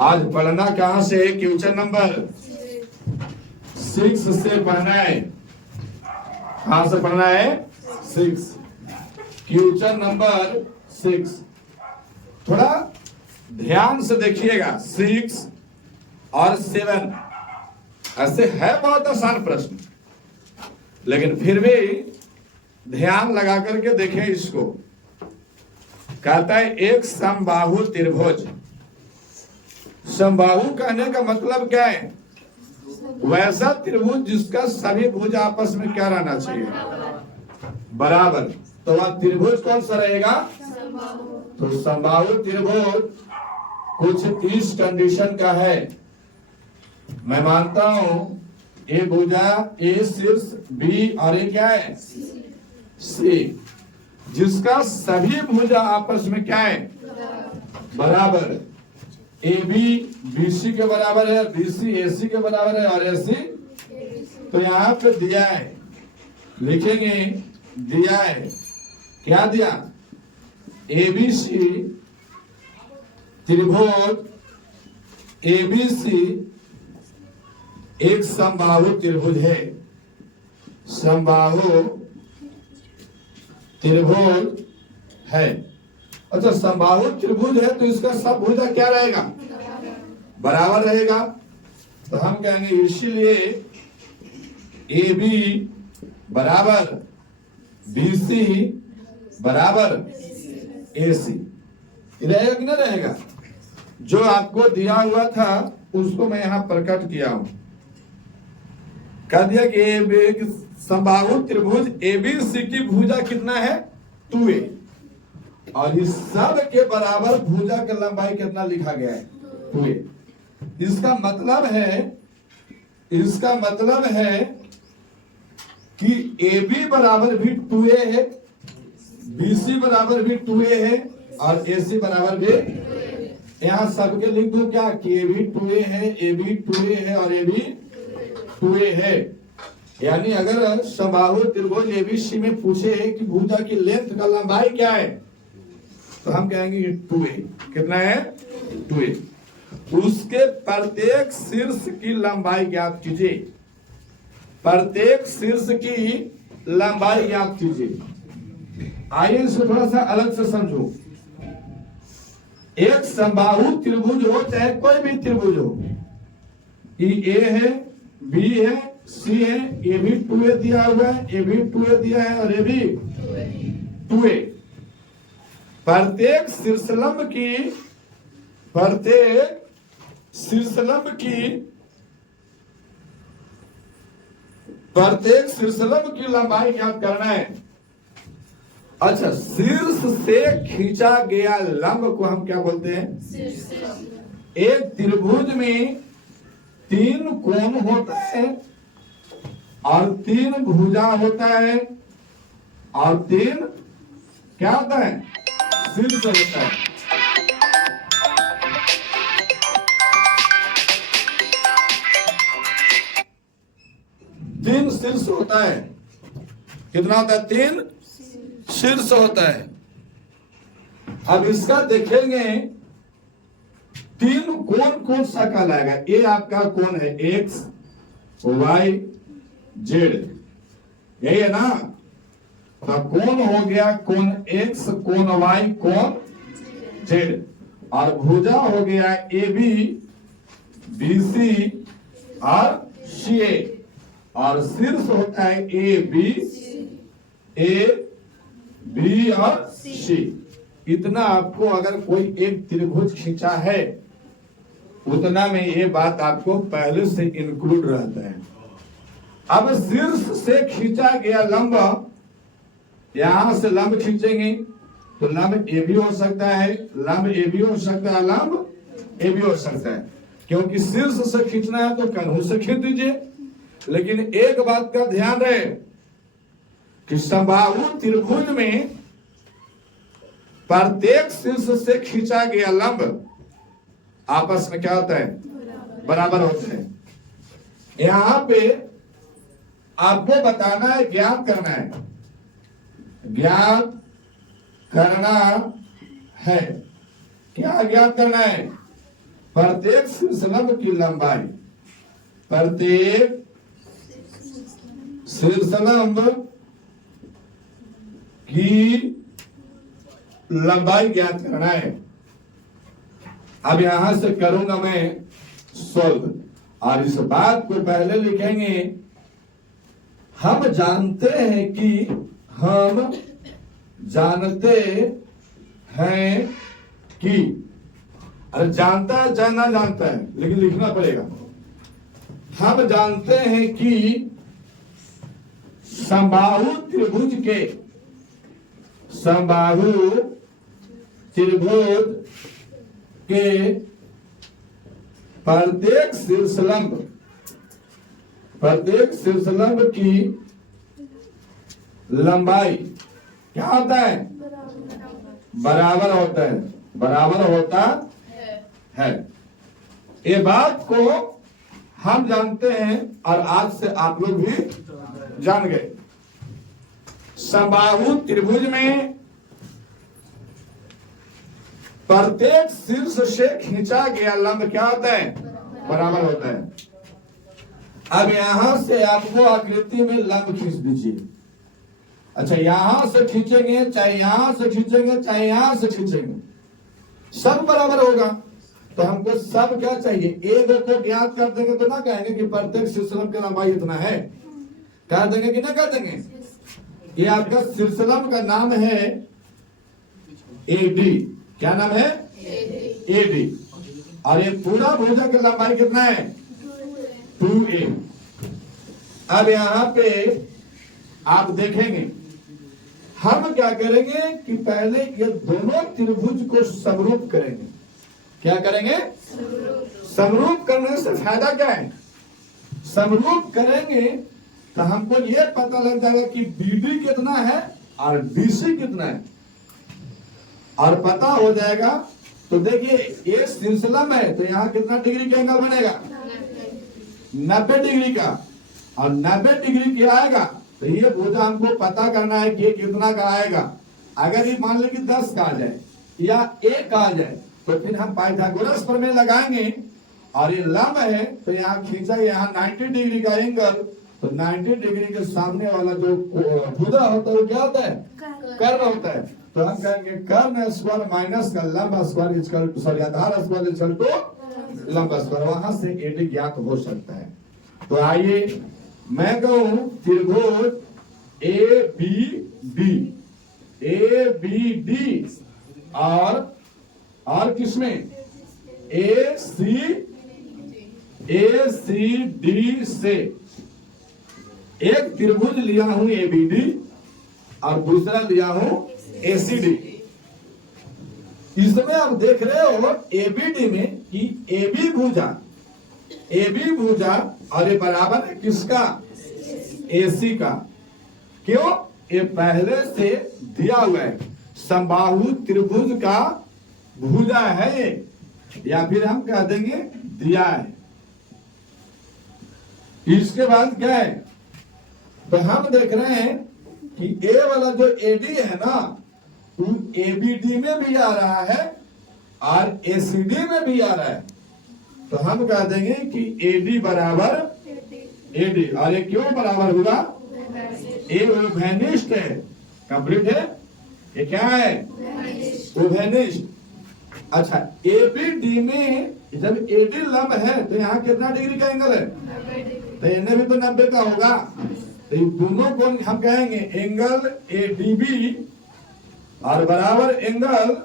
आज पढ़ना कहां से? क्वेश्चन नंबर 6 से पढ़ना है। कहां से पढ़ना है? 6, क्वेश्चन नंबर 6। थोड़ा ध्यान से देखिएगा। 6 और 7 ऐसे है बहुत आसान प्रश्न, लेकिन फिर भी ध्यान लगा करके देखें इसको। कहता है एक समबाहु त्रिभुज। समबाहु कहने का मतलब क्या है? वैसा त्रिभुज जिसका सभी भुज आपस में क्या रहना चाहिए? बराबर। तो वह त्रिभुज कौन सा रहेगा? तो समबाहु त्रिभुज कुछ इस कंडीशन का है। मैं मानता हूं ए भुजा, ए शीर्ष, बी और ए क्या है? सी, जिसका सभी भुजा आपस में क्या है? बराबर। ए बी बी सी के बराबर है, बी सी ए सी के बराबर है और ए सी, तो यहां पे दिया है, लिखेंगे दिया है। क्या दिया? ए बी सी त्रिभुज ए बी सी एक समबाहु त्रिभुज है। समबाहु त्रिभुज है। अच्छा, समबाहु त्रिभुज है तो इसका सब भुजा क्या रहेगा? बराबर रहेगा। तो हम कहेंगे इसीलिए ए बी बराबर बी सी बराबर ए सी। रहेगा कि नहीं रहेगा? जो आपको दिया हुआ था उसको मैं यहां प्रकट किया हूं। कह दिया कि समबाहु त्रिभुज एबीसी की भुजा कितना है? 2a, और इस सब के बराबर भुजा की लंबाई कितना लिखा गया है? 2a। इसका मतलब है कि AB बराबर भी 2a है, BC बराबर भी 2a है और AC बराबर भी। यहां सबके लिख दो क्या कि AB 2a है, AB 2a है और AB 2a है। यानी अगर समबाहु त्रिभुज एबीसी में पूछे कि भुजा की लेंथ का लंबाई क्या है, तो हम कहेंगे 2a। कितना है? 2a। उसके प्रत्येक शीर्ष की लंबाई ज्ञात कीजिए। प्रत्येक शीर्ष की लंबाई ज्ञात कीजिए। आइए इसे थोड़ा सा अलग से समझो। एक समबाहु त्रिभुज हो चाहे कोई भी त्रिभुज हो, ए है, बी है, सी है, ए भी 2a दिया हुआ है, ए भी 2a दिया है और ए भी 2a। प्रत्येक शीर्षलंब की लंबाई ज्ञात करना है। अच्छा, शीर्ष से खींचा गया लंब को हम क्या बोलते हैं? एक त्रिभुज में 3 कोण होता है और 3 भुजा होता है और 3 क्या होता है? शीर्ष होता है। तीन शीर्ष होता है। कितना होता है? 3 शीर्ष होता है। अब इसका देखेंगे 3 कोण कौन सा कहलाएगा? ये आपका कोण है एक्स, वाई, जेड, यही है ना? तो कोण हो गया कोण एक्स, कोण वाई, कोण जेड, और भुजा हो गया ए बी, बी सी और सी ए, और शीर्ष होता है ए बी और सी। इतना आपको अगर कोई एक त्रिभुज खींचा है, उतना में ये बात आपको पहले से इंक्लूड रहता है। अब शीर्ष से खींचा गया लंब, यहां से लंब खींचेंगे तो लंब ए भी हो सकता है, लंब ए भी हो सकता है, लंब ए भी हो सकता है। क्योंकि शीर्ष से खींचना है तो कन्हू से खींच दीजिए। लेकिन एक बात का ध्यान रहे कि समबाहु त्रिभुज में प्रत्येक शीर्ष से खींचा गया लंब आपस में क्या होता है? बराबर होता है। यहां पे आपको बताना है, ज्ञात करना है, ज्ञात करना है क्या ज्ञात करना है? प्रत्येक शीर्षलंब की लंबाई, प्रत्येक शीर्षलंब की लंबाई ज्ञात करना है। अब यहां से करूंगा मैं सोल्व, और इस बात को पहले लिखेंगे, हम जानते हैं कि, हम जानते हैं कि, अरे जानता है चाहे ना जानता है, लेकिन लिखना पड़ेगा। हम जानते हैं कि समबाहु त्रिभुज के, समबाहु त्रिभुज के प्रत्येक शीर्षलंब की लंबाई क्या होता है? बराबर होता है, बराबर होता है। ये बात को हम जानते हैं और आज से आप लोग भी जान गए। समबाहु त्रिभुज में प्रत्येक शीर्ष से खींचा गया लंब क्या होता है? बराबर होता है। अब यहां से आपको आकृति में लंब खींच दीजिए। अच्छा, यहां से खींचेंगे, चाहे यहां से खींचेंगे, चाहे यहां से खींचेंगे, सब बराबर होगा। तो हमको सब क्या चाहिए? एक को ज्ञात कर देंगे तो ना कहेंगे कि प्रत्येक शीर्षलंब की लंबाई इतना है, कह देंगे कि ना कह देंगे? ये आपका शीर्षलंब का नाम है एडी। क्या नाम है? एडी। और ये पूरा भुजा की लंबाई कितना है? 2a। अब यहां पे आप देखेंगे, हम क्या करेंगे कि पहले ये दोनों त्रिभुज को समरूप करेंगे। क्या करेंगे? समरूप करने से फायदा क्या है? समरूप करेंगे तो हमको ये पता लग जाएगा कि बीडी कितना है और बीसी कितना है, और पता हो जाएगा। तो देखिए, ये शीर्षलंब है तो यहाँ कितना डिग्री का एंगल बनेगा? 90 डिग्री का। और 90 डिग्री क्या आएगा? तो ये भुजा हमको पता करना है कि ये कितना का आएगा। अगर ये मान ले कि 10 का आ जाए या 1 का आ जाए, तो फिर हम पाइथागोरस प्रमेय लगाएंगे, और ये लंब है तो यहाँ खींचा, यहाँ 90 डिग्री का एंगल, तो 90 डिग्री के सामने वाला जो भुजा होता है वो क्या होता है? कर्ण होता है। तो हम कहेंगे कर्ण स्क्वायर माइनस का लंब स्क्वायर इक्वल, सॉरी, आधार स्क्वायर इक्वल टू लंब स्क्वायर। वहां से एडी ज्ञात हो सकता है। तो आइए मैं कहूं त्रिभुज ए बी डी और किसमें? ए सी डी से एक त्रिभुज लिया हूं ए बी डी और दूसरा लिया हूं ए सी डी। इसमें आप देख रहे हो एबीडी में कि एबी भुजा और ये बराबर है किसका? एसी का। क्यों? ये पहले से दिया हुआ है, समबाहु त्रिभुज का भुजा है ये, या फिर हम कह देंगे दिया है। इसके बाद क्या है? तो हम देख रहे हैं कि ए वाला जो एडी है ना, वो एबीडी में भी आ रहा है और एसीडी में भी आ रहा है। तो हम कह देंगे कि एडी बराबर एडी। और ये क्यों बराबर होगा? ए उभयनिष्ठ है, कंप्लीट है। ये क्या है? उभयनिष्ठ। अच्छा, एबीडी में जब एडी लंब है तो यहाँ कितना डिग्री का एंगल है? तो इन्हें भी तो 90 का होगा। तो इन दोनों को हम कहेंगे एंगल एडीबी और बराबर एंगल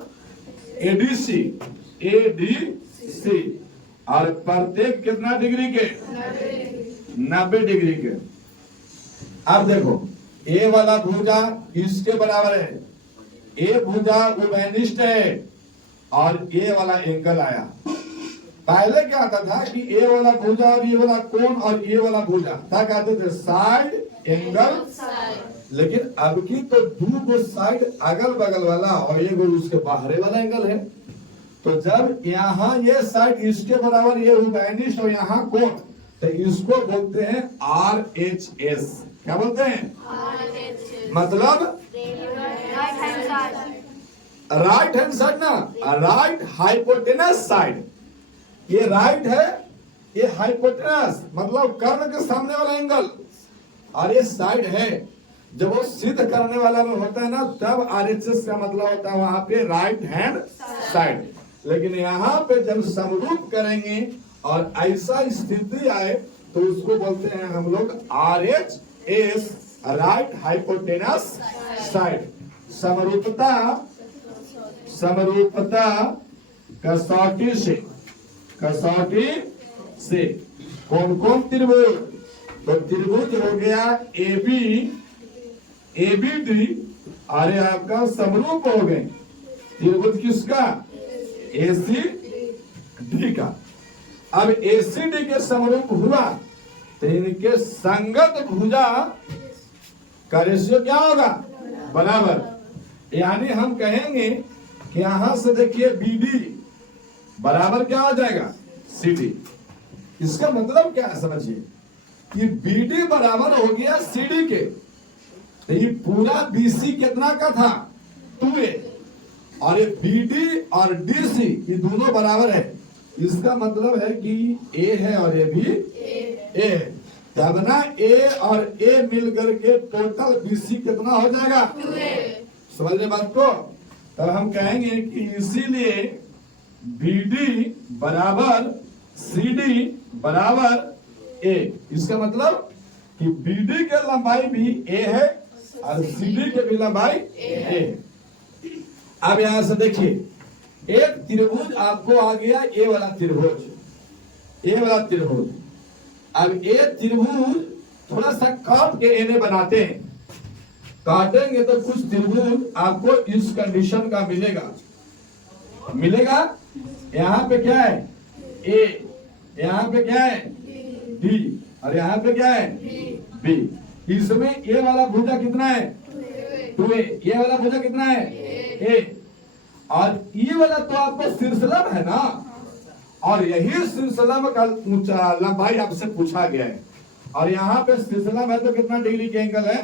एडीसी। और प्रत्येक कितना डिग्री के? 90 डिग्री के। अब देखो, ए वाला भुजा इसके बराबर है, ए भुजा उभयनिष्ठ है और ए वाला एंगल आया। पहले क्या आता था कि ए वाला भुजा और ये वाला कोण और ये वाला भुजा क्या कहते थे? Side angle. लेकिन अब की तो दो साइड अगल बगल वाला और ये उसके बाहर वाला एंगल है। तो जब यहाँ ये साइड इसके बराबर ये उभयनिष्ठ और यहाँ कोण, तो इसको बोलते हैं RHS। क्या बोलते हैं? मतलब राइट हैंड साइड ना, राइट हाइपोटेनस साइड, ये राइट है, ये हाइपोटेनस मतलब कर्ण के सामने वाला एंगल, और ये साइड है। जब वो सिद्ध करने वाला में होता है ना, तब आरएचएस का मतलब होता है वहां पे राइट हैंड साइड। लेकिन यहाँ पे जब समरूप करेंगे और ऐसा स्थिति आए तो उसको बोलते हैं हम लोग RHS, राइट हाइपोटेनस साइड। समरूपता, समरूपता कसौटी से, कसौटी से कौन कौन त्रिभुज, तो त्रिभुज हो गया AB, ABD, अरे आपका समरूप हो गए त्रिभुज किसका, ACD का। अब ACD के समरूप हुआ तो इनके संगत भुजा का रेशियो क्या होगा, बराबर। यानी हम कहेंगे कि यहां से देखिए BD बराबर क्या हो जाएगा, CD। इसका मतलब क्या है समझिए कि BD बराबर हो गया CD के, तो ये पूरा BC कितना का था, 2A, और ये BD और DC ये दोनों बराबर है। इसका मतलब है कि A है और ये भी A है, तब ना A और A मिलकर के टोटल BC कितना हो जाएगा, 2A। समझ रहे बात को। तब हम कहेंगे कि इसीलिए BD बराबर CD बराबर A। इसका मतलब कि BD के लंबाई भी A है और CD के भी लंबाई A है। अब यहां से देखिए, एक त्रिभुज आपको आ गया, A वाला त्रिभुज, A वाला त्रिभुज। अब A त्रिभुज थोड़ा सा काट के एने बनाते हैं, काटेंगे तो कुछ त्रिभुज आपको इस कंडीशन का मिलेगा, मिलेगा। यहाँ पे क्या है, A, यहाँ पे क्या है, D, और यहाँ पे क्या है, B। इसमें A वाला भुजा कितना है, 2A, ये वाला भुजा कितना है, A, और ये वाला तो आपका शीर्षलंब है ना, और यही शीर्षलंब का ऊंचा लंबाई आपसे पूछा गया है, और यहाँ पे शीर्षलंब है तो कितना डिग्री के एंगल है,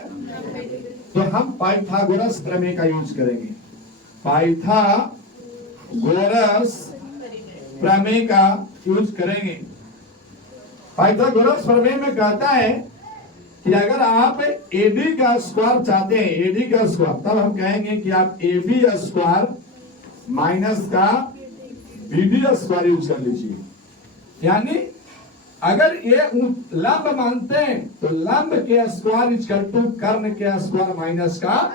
तो हम पाइथागोरस प्रमेय का यूज करेंगे। पाइथागोरस प्रमेय का यूज करेंगे। पाइथागोरस प्रमेय में कहता है कि अगर आप AD का स्क्वायर चाहते हैं, AD का स्क्वायर, तब हम कहेंगे कि आप AB स्क्वायर माइनस का BD स्क्वायर यूज कर लीजिए। यानी अगर ये लंब मानते हैं तो लंब के स्क्वायर इक्वल टू कर्ण के स्क्वायर माइनस का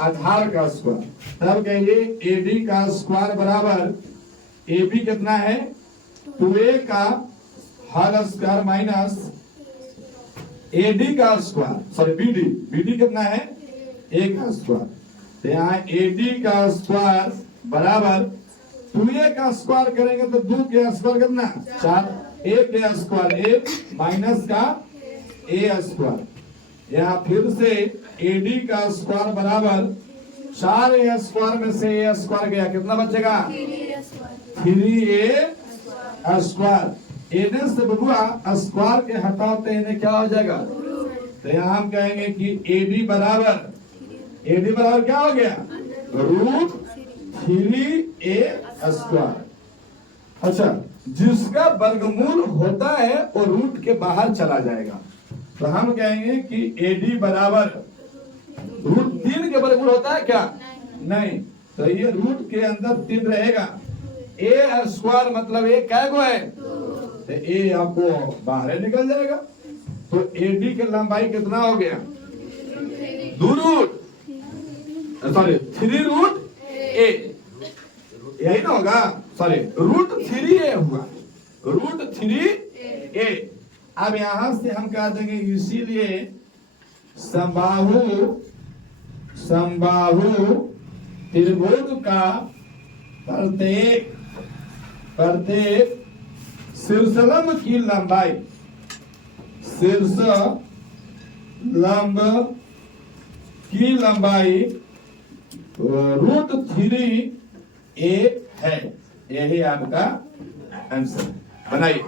आधार का स्क्वायर। तब कहिए AD का स्क्वायर बराबर AB कितना है, 2A का होल स्क्वायर माइनस AD का स्क्वायर, सॉरी BD कितना है, A का स्क्वायर। तो यहाँ AD का स्क्वायर बराबर 2A का स्क्वायर करेंगे तो 2 के स्क्वायर कितना, 4, A के स्क्वायर A माइनस का A स्क्वायर। यहाँ फिर से AD का स्क्वायर बराबर 4A स्क्वायर में से A स्क्वायर गया, कितना बचेगा, 3A स्क्वायर। एने से बबुआ स्क्वायर के हटाओ तो इन्हें क्या हो जाएगा, तो यहाँ हम कहेंगे कि AD बराबर क्या हो गया, √3A स्क्वायर। अच्छा, जिसका वर्गमूल होता है वो रूट के बाहर चला जाएगा, तो हम कहेंगे कि AD बराबर √3 के वर्गमूल होता है क्या, नहीं, तो ये रूट के अंदर 3 रहेगा। A स्क्वायर मतलब A क्या गो है, तो A आपको बाहर निकल जाएगा। तो AD की लंबाई कितना हो गया, 3√A, यही ना होगा, सॉरी √3A हुआ, √3A। अब यहां से हम कह देंगे इसीलिए समबाहु त्रिभुज का प्रत्येक शीर्षलंब की लंबाई, शीर्षलंब की लंबाई √3A है। यही आपका आंसर। बनाइए।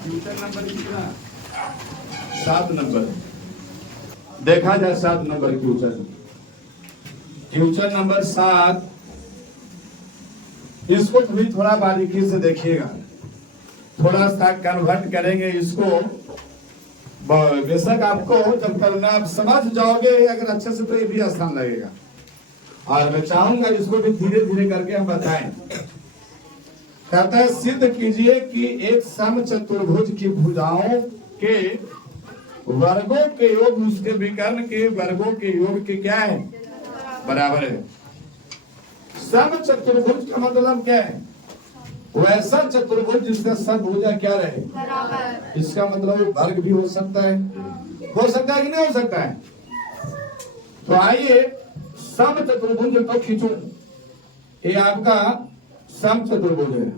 क्वेश्चन नंबर कितना, 7 नंबर। देखा जाए 7 नंबर क्वेश्चन। क्वेश्चन नंबर 7, इसको भी थोड़ा बारीकी से देखिएगा, थोड़ा सा कन्वर्ट करेंगे इसको। बेशक आपको जब करना आप समझ जाओगे अगर अच्छे से तो ये भी आसान लगेगा, और मैं चाहूंगा इसको भी धीरे धीरे करके हम बताएं। कहता है सिद्ध कीजिए कि एक समचतुर्भुज की भुजाओं के वर्गों के योग उसके विकर्ण के वर्गों के योग के क्या है, बराबर है। समचतुर्भुज का मतलब क्या है, वैसा चतुर्भुज जिसका सब भुजा क्या रहे, बराबर। इसका मतलब वर्ग भी हो सकता है कि नहीं हो सकता है। तो आइए समचतुर्भुज को खींचो, ये आपका समचतुर्भुज है,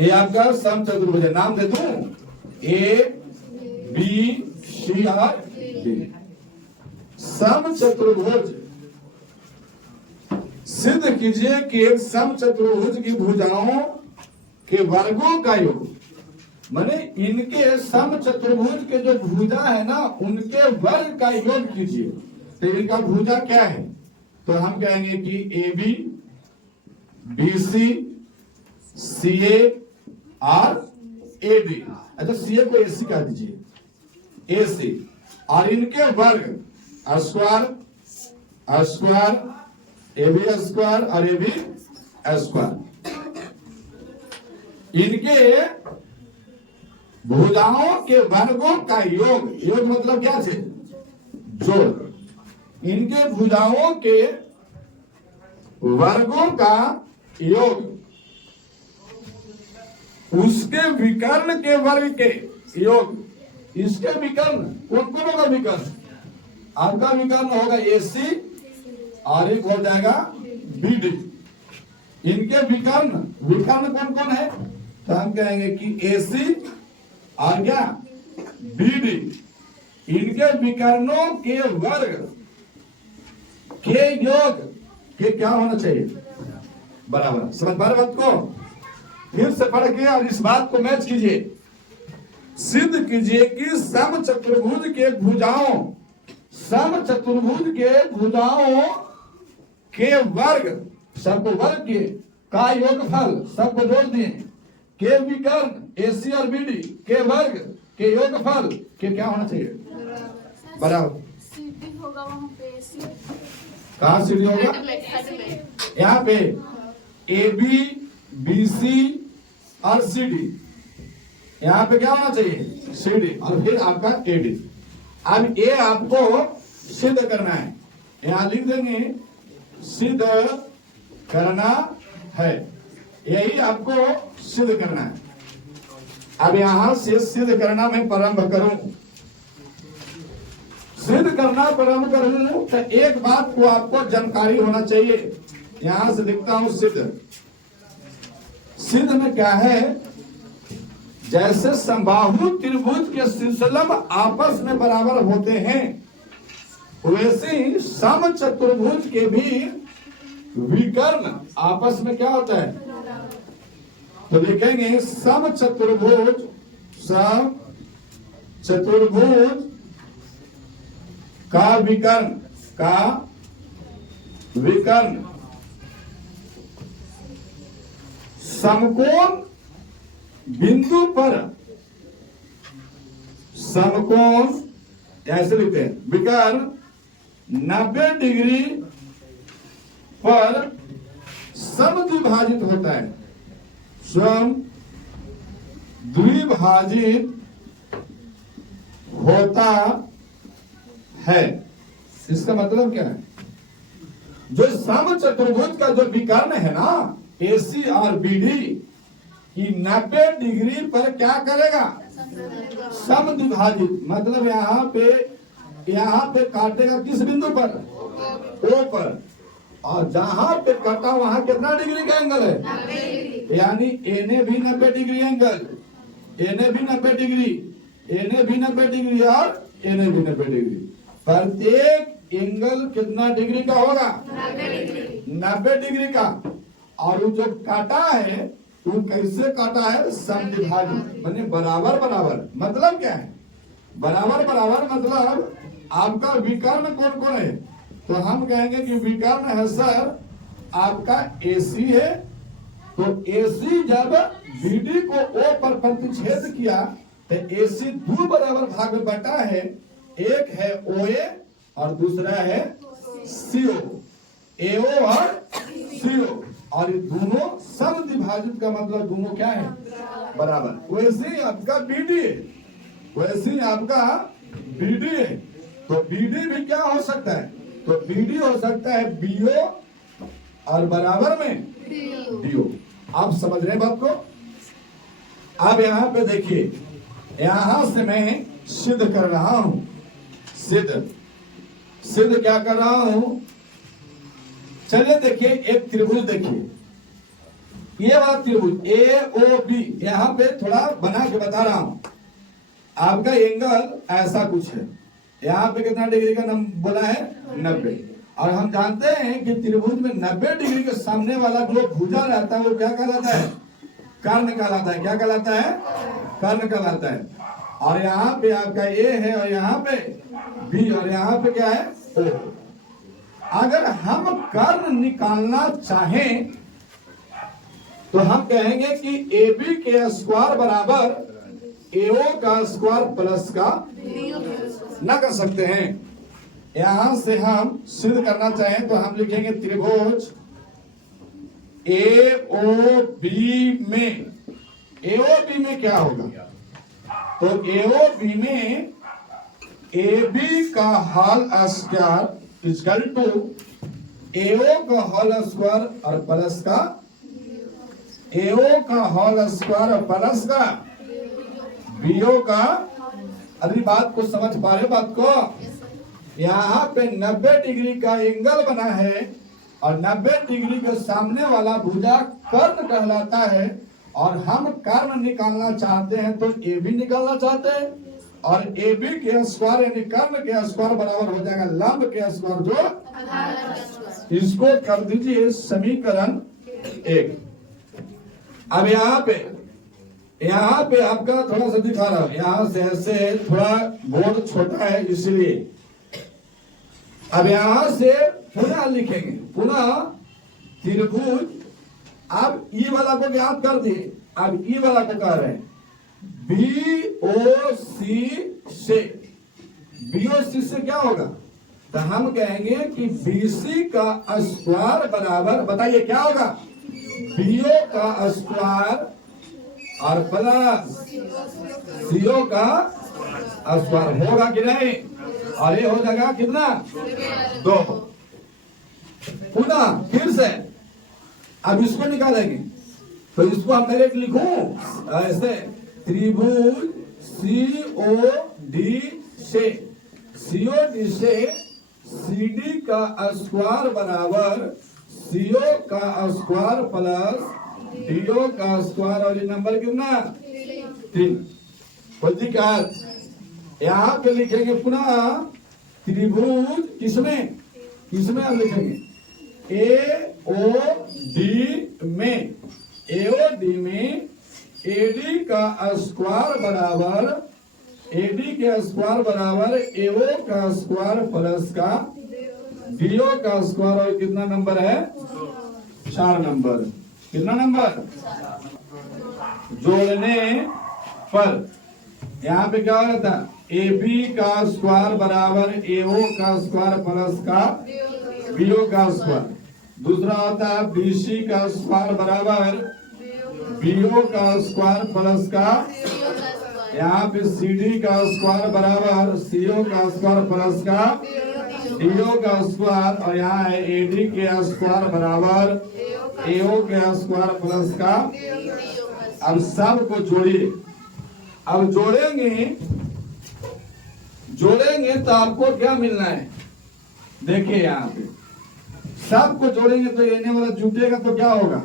ये आपका समचतुर्भुज है। नाम दे दूं, ए बी सी और डी। समचतुर्भुज सिद्ध कीजिए कि एक समचतुर्भुज की भुजाओं के वर्गों का योग, माने इनके समचतुर्भुज के जो भुजा है ना उनके वर्ग का योग कीजिए। तो इनका भुजा क्या है, तो हम कहेंगे कि ए बी, बी सी, सी ए और ए डी। अच्छा, सी ए को ए सी कह दीजिए, ए सी, और इनके वर्ग square square, A B square और ए बी स्क्वायर। इनके भुजाओं के वर्गों का योग, योग मतलब क्या है, जोड़। इनके भुजाओं के वर्गों का योग उसके विकर्ण के वर्ग के योग। इसके विकर्ण कौन कौन होगा, विकर्ण आपका विकर्ण होगा ए सी और एक हो जाएगा बी डी। इनके विकर्ण विकर्ण कौन कौन है, तो हम कहेंगे कि ए सी और क्या बी डी। इनके विकर्णों के वर्ग के योग के क्या होना चाहिए, बराबर। समझ पा रहे बात को, फिर से पढ़ के और इस बात को मैच कीजिए। सिद्ध कीजिए कि समचतुर्भुज के भुजाओं, समचतुर्भुज के भुजाओं के वर्ग, सबको वर्ग के का योगफल सबको जोड़ दिए, के विकर्ण ए सी और बी डी के वर्ग के योगफल के क्या होना चाहिए, बराबर। सीधी होगा वहाँ पे, कहाँ सीधी होगा, यहाँ पे ए बी, बी सी और सी डी, यहाँ पे क्या होना चाहिए, सी डी, और फिर आपका ए डी। अब ये आपको सिद्ध करना है, यहाँ लिख देंगे सिद्ध करना है, यही आपको सिद्ध करना है। अब यहां से सिद्ध करना मैं प्रारंभ करूं, सिद्ध करना प्रारंभ करूं तो एक बात को आपको जानकारी होना चाहिए। यहां से लिखता हूं सिद्ध। सिद्ध में क्या है, जैसे समबाहु त्रिभुज के सिलसिलम आपस में बराबर होते हैं, वैसे ही समचतुर्भुज के भी विकर्ण आपस में क्या होता है, तो लिखेंगे समचतुर्भुज, समचतुर्भुज का विकर्ण समकोण बिंदु पर, समकोण ऐसे लिखते हैं, विकर्ण 90 डिग्री पर समद्विभाजित होता है, स्वयं द्विभाजित होता है। इसका मतलब क्या है, जो समचतुर्भुज का जो विकर्ण है ना ए सी और बी डी, 90 डिग्री पर क्या करेगा, समद्विभाजित, मतलब यहाँ पे काटेगा किस बिंदु पर, ओ पर, और जहां पे कटा वहां कितना डिग्री का एंगल है, यानी एने भी 90 डिग्री एंगल, एने भी 90 डिग्री, एने भी 90 डिग्री और एने भी 90 डिग्री। प्रत्येक एंगल कितना डिग्री का होगा, 90 डिग्री का। और वो जो काटा है वो कैसे काटा है, समद्विभाजित, माने बराबर बराबर। मतलब क्या है, बराबर बराबर मतलब आपका विकर्ण कौन कौन है? तो हम कहेंगे कि विकर्ण है सर आपका AC है। तो AC जब BD को O पर प्रतिच्छेद किया तो AC दो बराबर भाग में बटा है, एक है OA और दूसरा है CO। AO और CO, और ये दोनों समद्विभाजित का मतलब दोनों क्या है? बराबर। वैसे ही आपका BD है, वैसे ही आपका BD है। तो BD भी क्या हो सकता है? तो BD हो सकता है BO और बराबर में DO। आप समझ रहे हैं बात को? अब यहाँ पे देखिए, यहां से मैं सिद्ध कर रहा हूं। सिद्ध क्या कर रहा हूं? चलिए देखिए, एक त्रिभुज देखिए, ये वाला त्रिभुज AOB, यहां पे थोड़ा बना के बता रहा हूं। आपका एंगल ऐसा कुछ है, यहाँ पे कितना डिग्री का बोला है? 90। और हम जानते हैं कि त्रिभुज में 90 डिग्री के सामने वाला जो भुजा रहता है वो क्या कहलाता है? कर्ण कहलाता है। क्या कहलाता है? कर्ण कहलाता है। और यहाँ पे आपका A है और यहाँ पे B और यहाँ पे क्या है? O। अगर हम कर्ण निकालना चाहें तो हम कहेंगे कि AB के स्क्वायर बराबर AO का स्क्वायर प्लस का ना कर सकते हैं। यहां से हम सिद्ध करना चाहें तो हम लिखेंगे त्रिभुज AOB में क्या होगा? तो AOB में AB का whole square equal to AO का होल स्क्वायर और प्लस का AO का होल स्क्वायर और प्लस का BO का। अभी बात को समझ पा रहे बात को? यहाँ पे 90 डिग्री का एंगल बना है और 90 डिग्री के सामने वाला भुजा कर्ण कहलाता है। और हम कर्ण निकालना चाहते हैं तो AB निकालना चाहते हैं, और AB के स्क्वायर यानी कर्ण के स्क्वायर बराबर हो जाएगा लंब के स्क्वायर, जो इसको कर दीजिए समीकरण 1। अब यहाँ पे आपका थोड़ा सा दिखा रहा हूं, यहां से ऐसे थोड़ा बोर्ड छोटा है इसलिए। अब यहां से पुनः लिखेंगे, पुनः त्रिभुज। अब ई वाला को याद कर दिए, अब ई वाला को कह रहे हैं BOC से क्या होगा? तो हम कहेंगे कि BC का स्क्वायर बराबर, बताइए क्या होगा? BO का स्क्वायर और प्लस CO का स्क्वायर होगा कि नहीं? और ये हो जाएगा कितना? 2। पुनः फिर से अब इसको निकालेंगे, तो इसको हम डायरेक्ट लिखूं ऐसे, त्रिभुज COD से CD का स्क्वायर बराबर CO का स्क्वायर प्लस DO का स्क्वायर, और ये नंबर कितना? 3। यहाँ पे लिखेंगे पुनः त्रिभुज किसमें हम लिखेंगे? AOD में AD का स्क्वायर बराबर AO का स्क्वायर प्लस का DO का स्क्वायर, और कितना नंबर है? 4 नंबर। कितना नंबर? जोड़ने पर यहाँ पे क्या होता है? AB का स्क्वायर बराबर AO का स्क्वायर प्लस का BO का स्क्वायर। दूसरा होता है BC का स्क्वायर बराबर BO का स्क्वायर प्लस का, यहाँ पे CD का स्क्वायर बराबर CO का स्क्वायर प्लस का DO का स्क्वायर, और यहाँ है AD के स्क्वायर बराबर AO के स्क्वायर प्लस का। अब सब को जोड़िए। अब जोड़ेंगे तो आपको क्या मिलना है? देखिए यहाँ पे सबको जोड़ेंगे तो ये वाला जुटेगा तो क्या होगा?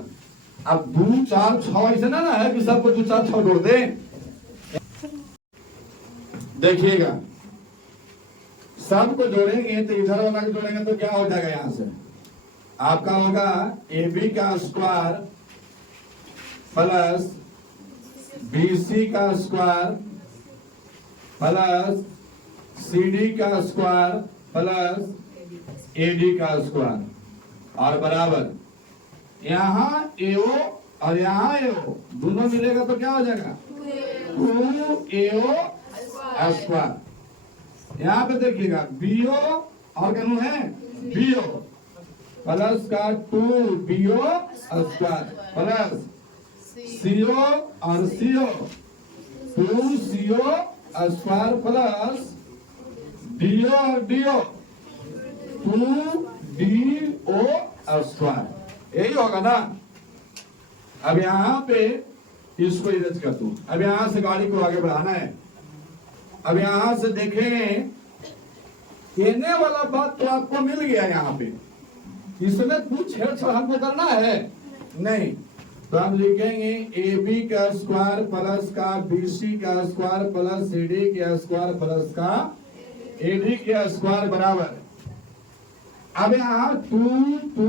अब 2 4 6 ऐसे ना है कि सबको 2 4 6 जोड़ दें। देखिएगा सबको जोड़ेंगे तो इधर वाला को जोड़ेंगे तो क्या हो जाएगा? यहाँ से आपका होगा AB का स्क्वायर प्लस BC का स्क्वायर प्लस CD का स्क्वायर प्लस AD का स्क्वायर और बराबर यहाँ AO और यहाँ AO दोनों मिलेगा तो क्या हो जाएगा 2AO स्क्वायर। यहाँ पे देखिएगा BO और क्या है BO प्लस का 2BO स्क्वायर प्लस CO और CO 2CO square plus DO और DO 2DO स्क्वायर। यही होगा ना। अब यहाँ पे इसको इरेज कर दूं। अब यहाँ से गाड़ी को आगे बढ़ाना है। अब यहाँ से देखेंगे कहने वाला बात तो आपको मिल गया यहाँ पे, इसमें कुछ छेड़छाड़ हमको करना है नहीं। तो हम लिखेंगे AB का स्क्वायर प्लस का BC का स्क्वायर प्लस CD का स्क्वायर प्लस का AD का स्क्वायर बराबर। अब यहाँ 2 2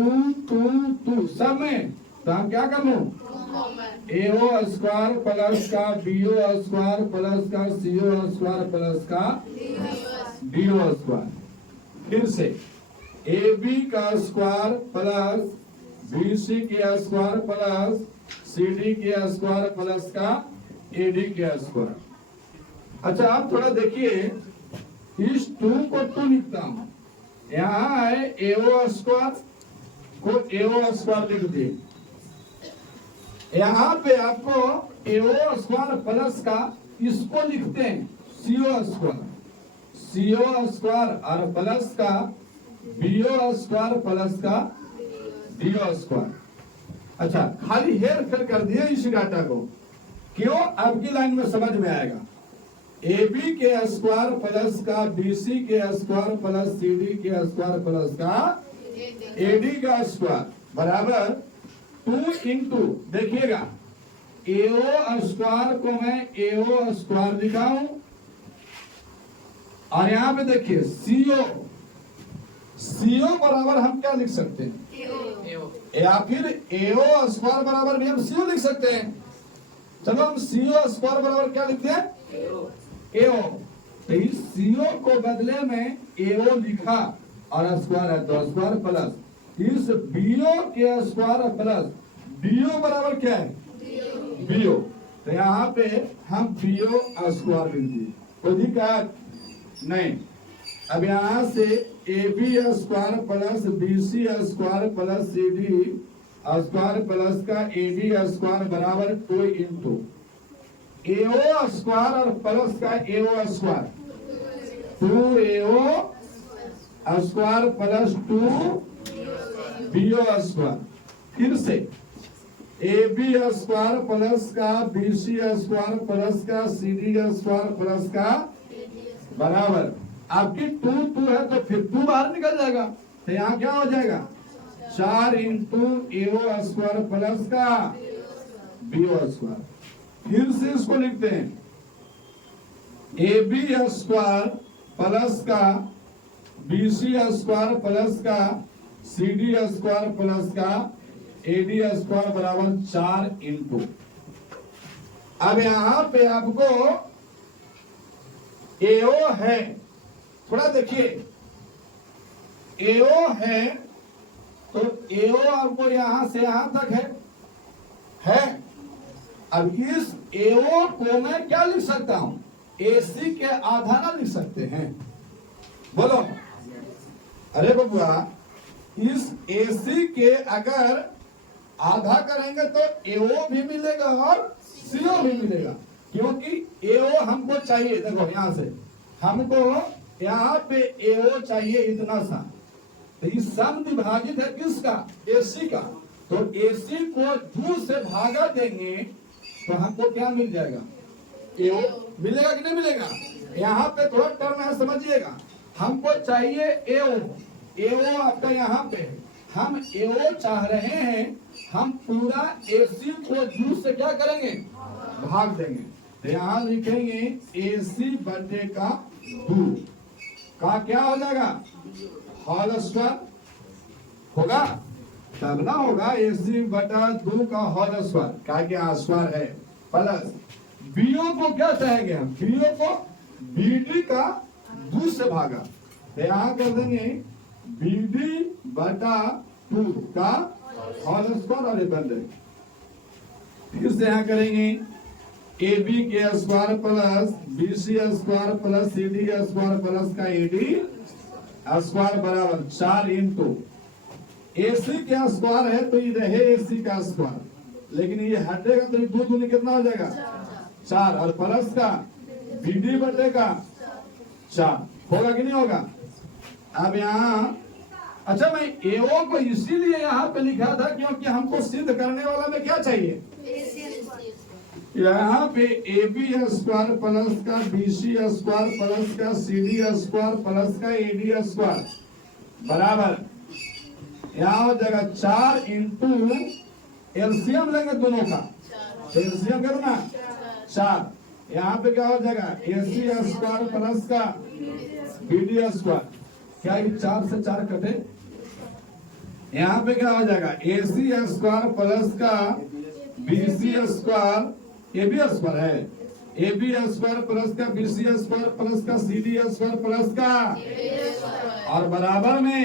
2 2 सब में तो हम क्या कर लूं AO स्क्वायर प्लस का BO स्क्वायर प्लस का CO स्क्वायर प्लस का DO स्क्वायर। फिर से AB का स्क्वायर प्लस BC के स्क्वायर प्लस CD के स्क्वायर प्लस का AD के स्क्वायर। अच्छा आप थोड़ा देखिए, इस 2 को 2 लिखता हूं, यहाँ है AO स्क्वायर को AO स्क्वायर लिख दिए। यहाँ पे आपको AO स्क्वायर प्लस का इसको लिखते हैं CO स्क्वायर, CO स्क्वायर और प्लस का BO स्क्वायर प्लस का DO स्क्वायर। अच्छा खाली हेर फेर कर दिए इस डाटा को, क्यों आपकी लाइन में समझ में आएगा। AB के स्क्वायर प्लस का BC के स्क्वायर प्लस CD के स्क्वायर प्लस का AD का स्क्वायर बराबर 2 इंटू देखिएगा AO स्क्वायर को मैं AO स्क्वायर लिखा हूं और यहां पे देखिए CO बराबर हम क्या लिख सकते हैं या फिर AO स्क्वायर बराबर भी हम CO लिख सकते हैं। चलो हम CO स्क्वायर बराबर क्या लिखते हैं AO। तो इस CO को बदले में AO लिखा और स्क्वायर है तो स्क्वायर प्लस इस BO के स्क्वायर प्लस DO बराबर क्या है BO। तो यहाँ पे हम BO स्क्वायर लिख दिए, कोई दिक्कत नहीं। अब यहाँ से AB square plus BC square plus CD square plus का AD स्क्वायर बराबर 2 इंटू AO स्क्वायर और प्लस का AO square 2AO square plus 2BO square. फिर से AB स्क्वायर प्लस का BC स्क्वायर प्लस का CD स्क्वायर प्लस का बराबर आपकी 2 2 है तो फिर 2 बाहर निकल जाएगा। तो यहाँ क्या हो जाएगा 4 इंटू AO स्क्वायर प्लस का BO स्क्वायर। फिर से इसको लिखते हैं AB स्क्वायर प्लस का BC स्क्वायर प्लस का CD स्क्वायर प्लस का AD स्क्वायर बराबर 4 इंटू। अब यहां पे आपको AO है, थोड़ा देखिए AO है तो AO आपको यहां से यहां तक है। अब इस AO को मैं क्या लिख सकता हूं AC के आधा ना लिख सकते हैं, बोलो। अरे बबुआ इस AC के अगर आधा करेंगे तो AO भी मिलेगा और CO भी मिलेगा, क्योंकि AO हमको चाहिए। देखो यहां से हमको यहाँ पे AO चाहिए इतना सा, तो इस सम विभाजित है किसका AC का। तो AC को 2 से भागा देंगे तो हमको क्या मिल जाएगा AO मिलेगा कि नहीं मिलेगा। यहाँ पे थोड़ा टर्म है समझिएगा, हमको चाहिए AO आपका यहाँ पे है, हम AO चाह रहे हैं, हम पूरा AC को 2 से क्या करेंगे भाग देंगे। तो यहाँ लिखेंगे AC बटे का 2 का क्या हो जाएगा होल स्क्वायर होगा, तब ना होगा AC बटा 2 का होल स्क्वायर, क्या क्या स्क्वायर है प्लस BO को क्या चाहेंगे हम BO को BD का 2 से भागा, तो यहाँ कर देंगे BD बटा 2 का होल स्क्वायर और ये बन जाएगा। फिर से यहाँ करेंगे AB के square plus BC square plus CD square plus का AD स्क्वायर बराबर 4 इंटू AC का स्क्वायर है तो ये रहे AC का स्क्वायर, लेकिन ये हटेगा तो 2 दूनी कितना हो जाएगा 4 और प्लस का BD बटेगा 4, होगा कि नहीं होगा। अब यहाँ अच्छा मैं AO को इसीलिए यहाँ पे लिखा था क्योंकि हमको सिद्ध करने वाला में क्या चाहिए, यहाँ पे AB स्क्वायर प्लस का BC स्क्वायर प्लस का CD स्क्वायर प्लस का AD स्क्वायर बराबर यहाँ हो जाएगा 4 इंटू एलसीएम लेंगे दोनों का, एलसीएम करना 4, यहाँ पे क्या हो जाएगा AC स्क्वायर प्लस का BD स्क्वायर, क्या ये 4 से 4 कटे, यहाँ पे क्या हो जाएगा AC स्क्वायर प्लस का BC स्क्वायर AB स्क्वायर है, AB स्क्वायर प्लस का BC स्क्वायर प्लस का CD स्क्वायर प्लस का और बराबर में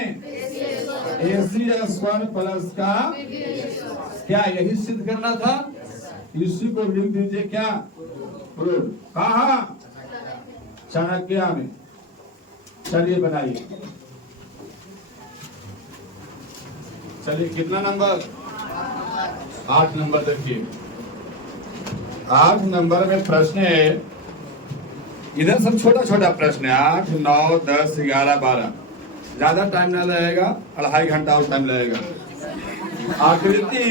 AC स्क्वायर प्लस का, क्या यही सिद्ध करना था, इसी को लिख दीजिए क्या प्रूफ, कहा चाणक्य में। चलिए बनाइए, चलिए कितना नंबर 8 नंबर देखिए। 8 नंबर में प्रश्न है, इधर सब छोटा छोटा प्रश्न है, 8 9 10 11 12, ज्यादा टाइम ना लगेगा, 2.5 घंटा और टाइम लगेगा। आकृति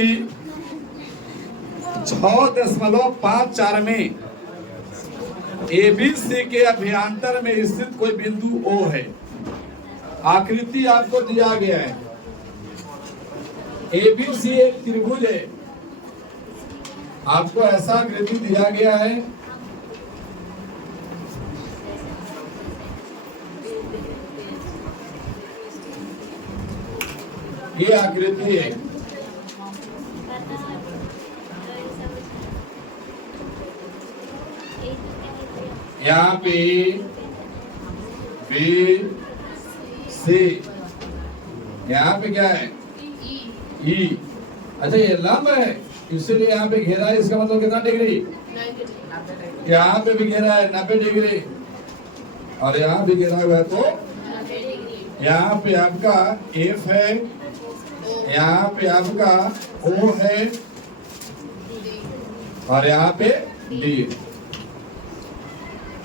6.54 में ABC के अभ्यंतर में स्थित कोई बिंदु O है। आकृति आपको दिया गया है, ABC एक त्रिभुज है, आपको ऐसा आकृति दिया गया है, ये आकृति है, यहाँ पे BC, यहाँ पे क्या है E, अच्छा ये लंब है इसीलिए यहाँ पे घेरा है, इसका मतलब कितना डिग्री, यहाँ पे भी घेरा है 90 डिग्री और यहाँ भी घेरा हुआ है तो यहाँ पे आपका F है, यहाँ पे आपका O है और यहाँ पे D।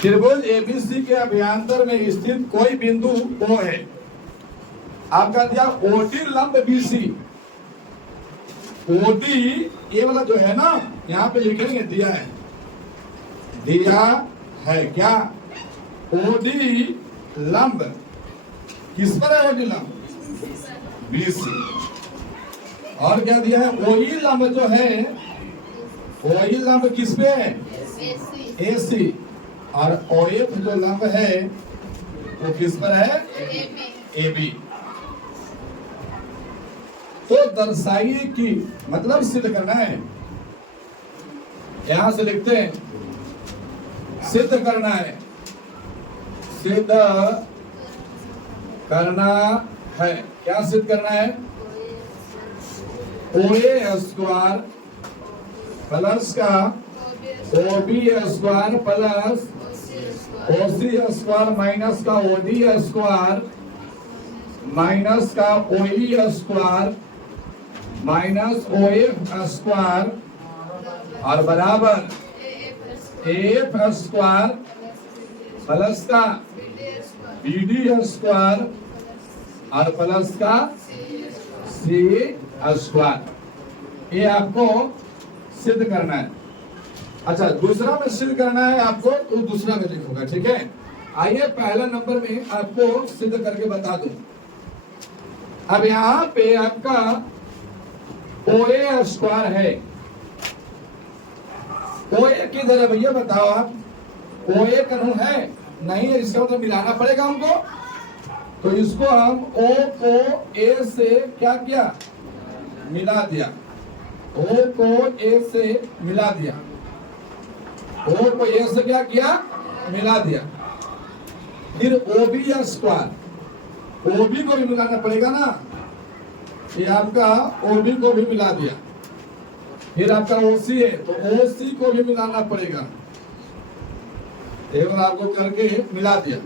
त्रिभुज ABC के अभ्यंतर में स्थित कोई बिंदु O है, आपका दिया OD लंब BC, OD ये वाला जो है ना यहाँ पे लिखेंगे दिया है क्या OD लंब किस पर है, OD लंब BC, और क्या दिया है OE लंब जो है, OE लंब किस पे है AC, और OF जो लंब है वो किस पर है AB। तो दर्शाइए कि मतलब सिद्ध करना है, यहां से लिखते हैं सिद्ध करना है, सिद्ध करना है, क्या सिद्ध करना है OA स्क्वायर प्लस का OB square plus OC square minus का OD स्क्वायर माइनस का OE square minus OF square और बराबर AF स्क्वायर प्लस का BD स्क्वायर और प्लस का C स्क्वायर, ये आपको सिद्ध करना है। अच्छा दूसरा में सिद्ध करना है आपको, तो दूसरा में लिखूंगा, ठीक है। आइए पहला नंबर में आपको सिद्ध करके बता दूं। अब यहाँ पे आपका OA स्क्वायर है, OA किधर है भैया बताओ आप, OA करूं है नहीं है, इसका मतलब मिलाना पड़ेगा हमको, तो इसको हम O को A से क्या किया मिला दिया, O को A से मिला दिया, O को A से क्या किया मिला दिया, फिर ओबी या स्क्वायर, ओबी को भी मिलाना पड़ेगा ना, ये आपका ओबी को भी मिला दिया। फिर आपका ओसी है तो ओसी को भी मिलाना पड़ेगा, एक बार आपको करके मिला दिया।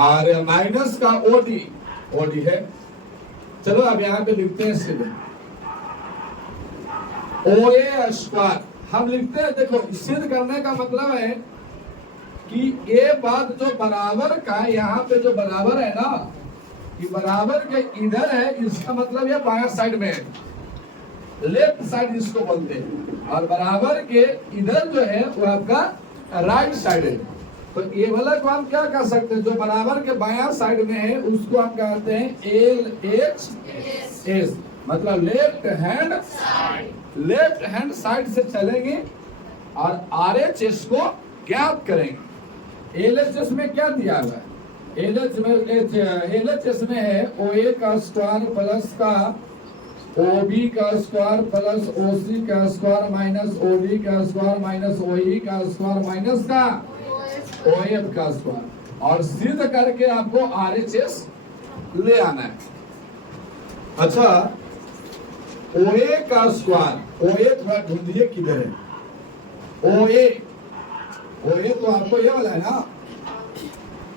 और माइनस का ओडी, ओडी है। चलो अब यहाँ पे लिखते हैं सीधे ओए स्क्वायर। हम लिखते हैं, देखो सिद्ध करने का मतलब है कि ये बात जो बराबर का, यहाँ पे जो बराबर है ना, कि बराबर के इधर है, इसका मतलब ये बाएं साइड में है, लेफ्ट साइड इसको बोलते हैं। और बराबर के इधर जो है वो आपका राइट साइड है। तो ये वाला को हम क्या कर सकते हैं, जो बराबर के बायां साइड में है उसको हम कहते हैं एल एच एस, मतलब लेफ्ट हैंड साइड से चलेंगे और आर एच एस को ज्ञात करेंगे। एल एच एस में क्या दिया हुआ है, एल एच एस में है ओ ए का स्क्वायर प्लस का ओ बी का स्क्वायर प्लस ओ सी का स्क्वायर माइनस ओ डी का स्क्वायर माइनस ओ ई का स्क्वायर माइनस का ओ एफ का स्क्वायर, और सिद्ध करके आपको आर एच एस ले आना है। अच्छा, ओ ए का स्क्वायर, ओ ए थोड़ा ढूंढिए किधर है, ओ ए तो आपको ये वाला है ना,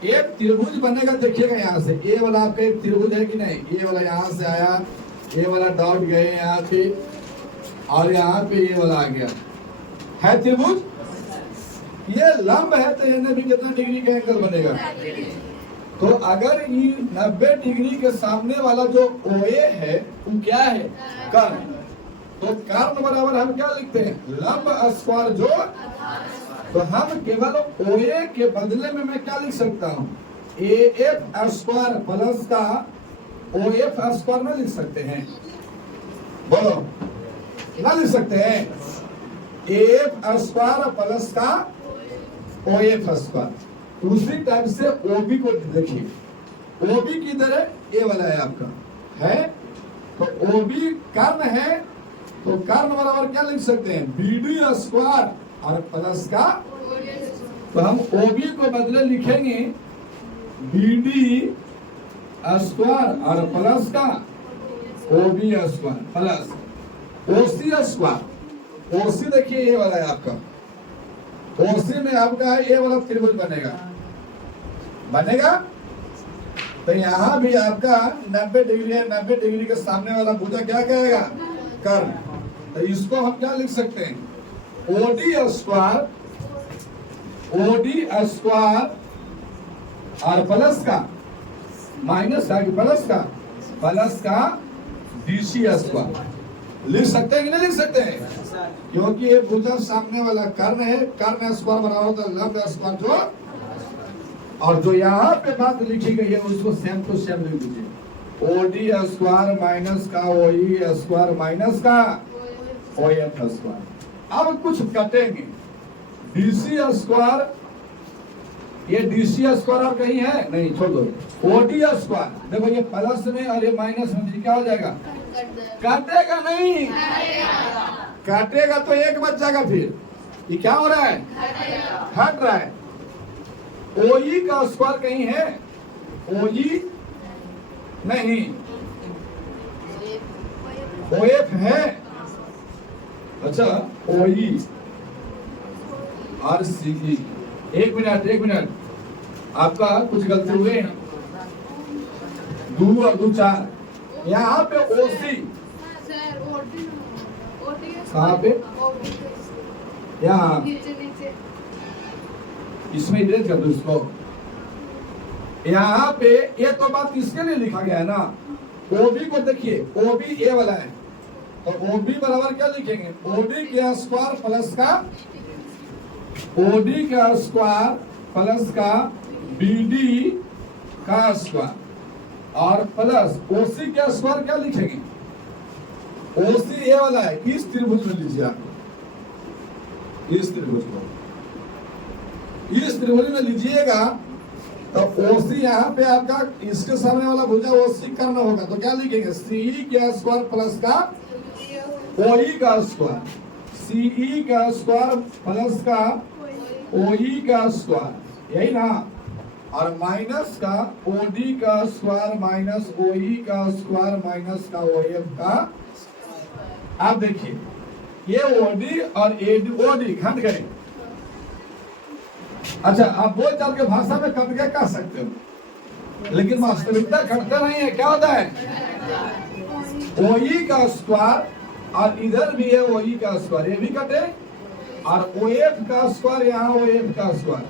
एक त्रिभुज बनेगा, देखिएगा यहाँ से ए वाला आपका एक त्रिभुज है कि नहीं, ये वाला यहाँ से आया, ये वाला डॉट गए यहाँ पे, और यहाँ पे ये वाला आ गया, है त्रिभुज। ये लंब है तो इन्हें भी कितना डिग्री का एंगल बनेगा, तो अगर ये 90 डिग्री के सामने वाला जो ओए है वो क्या है, कर्ण। तो कर्ण बराबर हम क्या लिखते हैं, लंब स्क्वायर जो, तो हम केवल ओए के बदले में मैं क्या लिख सकता हूँ, ए एफ स्क्वायर प्लस का ओ एफ स्क्वायर में लिख सकते हैं, बोलो ना लिख सकते हैं, ए एफ स्क्वायर प्लस का ओ एफ स्क्वायर। उसी टाइप से ओबी को देखिए, ओबी किधर है, ए वाला है आपका, है तो ओबी कर्ण है, तो कर्ण बराबर क्या लिख सकते हैं, बी डी स्क्वायर और प्लस का, तो हम ओबी को बदले लिखेंगे बी डी स्क्वायर और प्लस का ओबी स्क्वायर प्लस ओसी स्क्वायर। ओसी देखिए ये वाला है आपका, ओसी में आपका ये वाला त्रिभुज बनेगा, तो यहाँ भी आपका 90 डिग्री है, 90 डिग्री के सामने वाला भुजा क्या कहेगा, कर्ण। तो इसको हम क्या लिख सकते हैं, ओडी स्क्वायर और प्लस का माइनस प्लस का डीसी स्क्वायर लिख सकते हैं कि नहीं लिख सकते हैं, क्योंकि ये भुजा सामने वाला कर्ण है, कर्ण स्क्वायर बराबर होता है लंब स्क्वायर जो, और जो यहाँ पे बात लिखी गई है उसको सेम टू सेम लिख दीजिए, ओडी स्क्वायर माइनस का ओई स्क्वायर माइनस का ओ एफ स्क्वायर। अब कुछ कटेंगे, डीसी स्क्वायर, ये डीसी स्क्वायर और कहीं है नहीं, छोड़ दो, ओडी स्क्वायर देखो ये प्लस में और ये माइनस में क्या हो जाएगा, काटेगा नहीं, काटेगा तो एक बच जाएगा, फिर ये क्या हो रहा है, हट रहा है। ओई का स्क्वायर कहीं है, ओई नहीं, ओएफ है, अच्छा ओई और सी। एक मिनट आपका कुछ गलती हुए हैं, 2 और 2 4, यहाँ पे ओसी कहाँ पे, यहाँ इसमें इरेज कर दो इसको, यहाँ पे ये तो बात किसके लिए लिखा गया है ना, ओबी को देखिए, ओबी ए वाला है, तो ओबी बराबर क्या लिखेंगे, ओडी का स्क्वायर प्लस का, ओडी का स्क्वायर प्लस का बीडी का स्क्वायर और प्लस ओसी का स्क्वायर क्या लिखेंगे, ओसी ये वाला है, इस त्रिभुज में लीजिए आप, इस त्रिभुज को, इस त्रिभुज में लीजिएगा, तो ओसी यहाँ पे आपका इसके सामने वाला भुजा ओसी करना होगा, तो क्या लिखेंगे, सीई का स्क्वायर प्लस का ओई का स्क्वायर, सीई का स्क्वायर प्लस का ओई का स्क्वायर, यही ना, और माइनस का ओडी का स्क्वायर माइनस ओई का स्क्वायर माइनस का ओएफ का। आप देखिए ये ओडी और एडी ओडी घट गए। अच्छा आप बोल चाल के भाषा में कट के कह सकते हो, लेकिन वास्तविकता घटता नहीं है। क्या होता है? ओई का स्क्वायर और इधर भी है ओई का स्क्वायर, ये भी कटे, और ओएफ का स्क्वायर यहाँ ओएफ का स्क्वायर,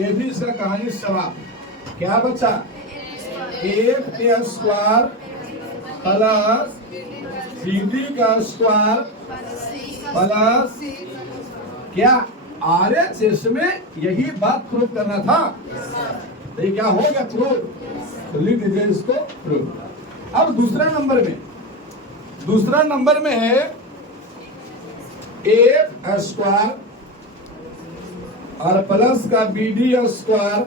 ये भी इसका कहानी समाप्त। क्या बचा? एफ के स्क्वायर प्लस सीडी का स्क्वायर प्लस क्या आरएचएस में यही बात प्रूव करना था। तो ये क्या हो गया? प्रूव। तो लिख दीजिए इसको प्रूव। अब दूसरा नंबर में है एफ स्क्वायर और प्लस का बीडी स्क्वायर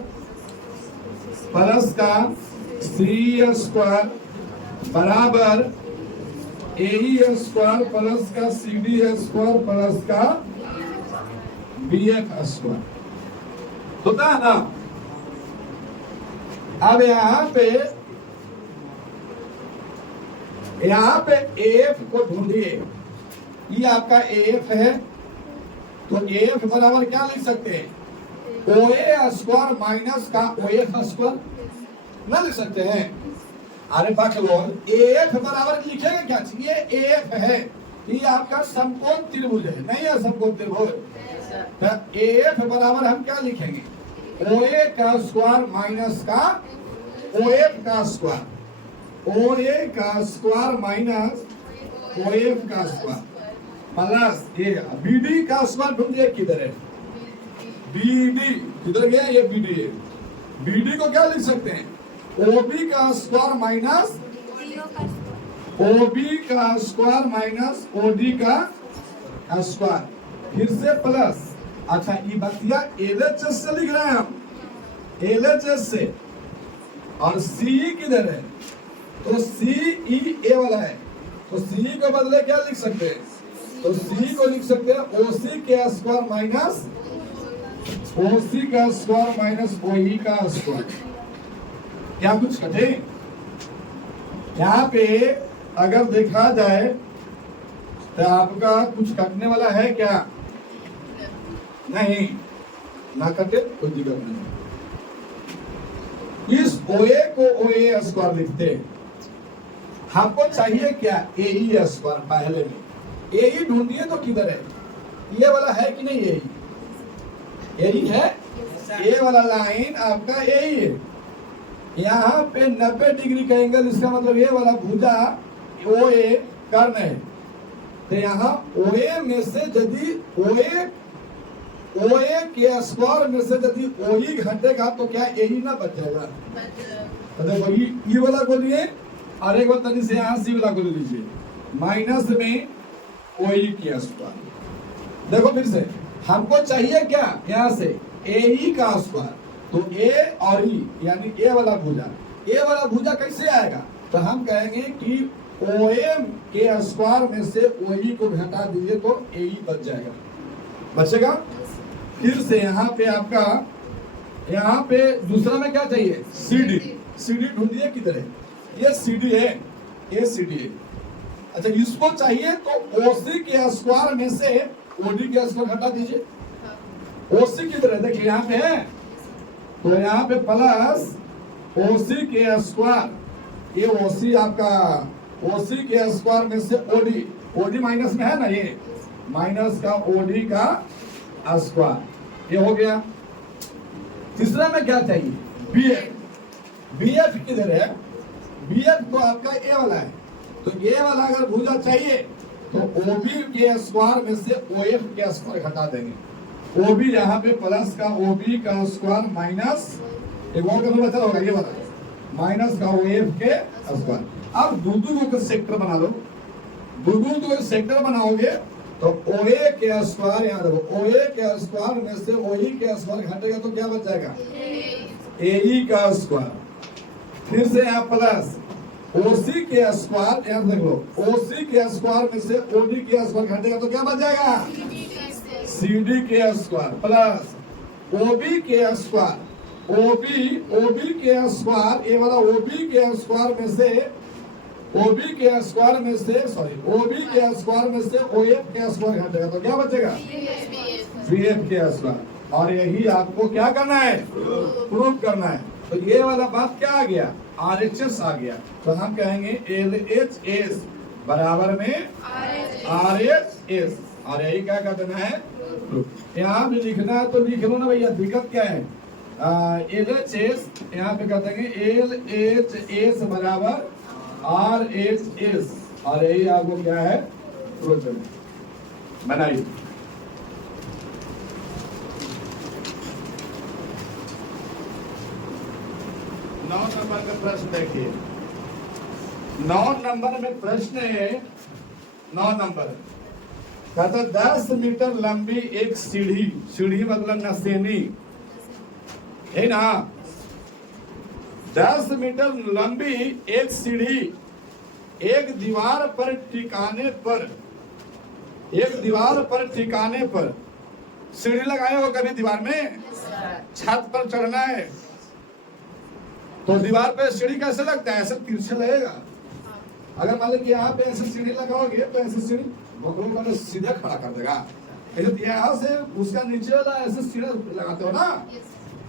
प्लस का सी स्क्वायर बराबर एई स्क्वायर प्लस का सीडी स्क्वायर प्लस का बीएफ स्क्वायर होता है ना। अब यहाँ पे एफ को ढूंढिए। ये आपका एफ है, तो एफ बराबर क्या लिख सकते हैं? ओए स्क्वायर माइनस का ओएफ स्क्वायर ना लिख सकते हैं? अरे बाकी एफ बराबर लिखेगा क्या? ये एफ है, ये आपका समकोण त्रिभुज है, नहीं है समकोण त्रिभुज। तो एफ बराबर हम क्या लिखेंगे? ओए का स्क्वायर माइनस का ओएफ का स्क्वायर, ओए का स्क्वायर माइनस ओएफ का स्क्वायर प्लस ये बीडी का स्क्वायर ढूंढिए किधर है? बीडी किधर गया? ये बीडी है। बीडी को क्या लिख सकते हैं? ओबी का स्क्वायर माइनस ओबी का स्क्वायर माइनस ओडी का स्क्वायर, फिर से प्लस। अच्छा ये बतिया एलएचएस से लिख रहे हैं हम, एलएचएस से। और सी किधर है? तो सी ई ए वाला है, तो सी को बदले क्या लिख सकते हैं? तो सी को लिख सकते हैं ओसी के स्क्वायर माइनस ओसी का स्क्वायर माइनस ओई का स्क्वायर। क्या कुछ कठिन? यहाँ पे अगर देखा जाए तो आपका कुछ कटने वाला है क्या? नहीं, ना कटे कोई दिक्कत नहीं। इस ओए को ओए स्क्वायर लिखते हैं। हमको चाहिए क्या? एई स्क्वायर पहले में। एई ढूंढिए तो किधर है? ये वाला है कि नहीं? एई है, ये वाला लाइन आपका एई है। यहाँ पे 90 डिग्री का एंगल, इसका मतलब ये वाला भुजा ओए कर्ण है। तो यहाँ ओए में से यदि ओए के स्क्वायर में से यदि ओई घटेगा तो क्या एई ना बच जाएगा? तो देखो ये वाला को लिए और एक बार तनी से यहाँ सी वाला को ले लीजिए, माइनस में ओई के स्क्वायर। देखो फिर से हमको चाहिए क्या? यहाँ से एई का स्क्वायर, तो ए और ई यानी ए वाला भुजा कैसे आएगा? तो हम कहेंगे कि ओए के स्क्वायर में से ओई को घटा दीजिए तो एई बच जाएगा, बचेगा। फिर से यहाँ पे आपका यहाँ पे दूसरा में क्या चाहिए? सीडी। सीडी ढूंढिए किधर है? ये सीडी है, ये सीडी है। अच्छा इसको चाहिए तो ओसी के स्क्वायर में से ओडी के स्क्वायर घटा दीजिए। ओसी किधर है? देखिए यहाँ पे है, तो यहाँ पे प्लस ओसी के स्क्वायर, ये ओसी आपका ओसी के स्क्वायर में से ओडी, ओडी माइनस में है ना, ये माइनस का ओडी का स्क्वायर, ये हो गया। तीसरा में क्या चाहिए? बीएफ। बीएफ किधर है? बीएफ तो आपका ए वाला है, तो ए वाला अगर भुजा चाहिए तो ओबी के स्क्वायर में से ओएफ के स्क्वायर घटा देंगे। ओबी यहाँ पे प्लस का ओबी का स्क्वायर माइनस एक और का बचा होगा ये वाला माइनस का ओएफ के स्क्वायर। अब दो को सेक्टर बना लो, दो सेक्टर बनाओगे तो ओए के स्क्वायर, यहाँ देखो ओए के स्क्वायर में से ओई के स्क्वायर घटेगा तो क्या बच जाएगा? एई का स्क्वायर। फिर से यहाँ प्लस ओसी के स्क्वायर, यहाँ देख लो ओसी के स्क्वायर में से ओडी के स्क्वायर घटेगा तो क्या बच जाएगा? सीडी के स्क्वायर प्लस ओबी के स्क्वायर ओबी के स्क्वायर, ये वाला ओबी के स्क्वायर में से ओबी के स्क्वायर में से ओबी के स्क्वायर में से ओएफ के स्क्वायर घटेगा तो क्या बचेगा? बीएफ के स्क्वायर। और यही आपको क्या करना है? प्रूव करना है। तो ये वाला बात क्या आ गया? आरएचएस आ गया। तो हम कहेंगे एलएचएस बराबर में आरएचएस, और यही क्या करना है? यहाँ भी लिखना है तो लिख लो ना भैया, दिक्कत क्या है? एलएचएस यहाँ पे कहते हैं एलएचएस बराबर आरएचएस, और यही आपको क्या है? प्रूव करना। बनाइए। 9 नंबर का प्रश्न देखिए। 9 नंबर में प्रश्न है, 9 नंबर कहता 10 मीटर लंबी एक सीढ़ी, सीढ़ी मतलब नसेनी है ना, 10 मीटर लंबी एक सीढ़ी एक दीवार पर टिकाने पर सीढ़ी लगाए हो कभी दीवार में? छत पर चढ़ना है तो दीवार पे सीढ़ी कैसे लगता है? ऐसे तिरछे लगेगा। अगर मान लो कि यहाँ पे ऐसे सीढ़ी लगाओगे तो ऐसे सीढ़ी बकरों का सीधा खड़ा कर देगा। ऐसे यहाँ से उसका नीचे वाला ऐसे सीढ़ी लगाते हो ना,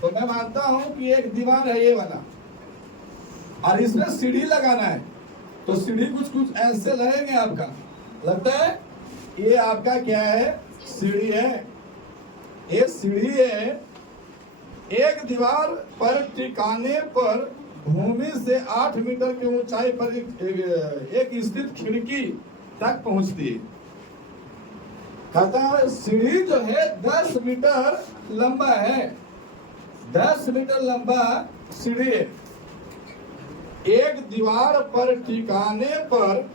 तो मैं मानता हूँ कि एक दीवार है ये वाला और इसमें सीढ़ी लगाना है, तो सीढ़ी कुछ ऐसे लगेंगे। आपका लगता है ये आपका क्या है? सीढ़ी है। ये सीढ़ी है। एक दीवार पर टिकाने पर भूमि से 8 मीटर की ऊंचाई पर एक स्थित खिड़की तक पहुंचती है। कहता है सीढ़ी जो है 10 मीटर लंबा है, 10 मीटर लंबा सीढ़ी है। एक दीवार पर टिकाने पर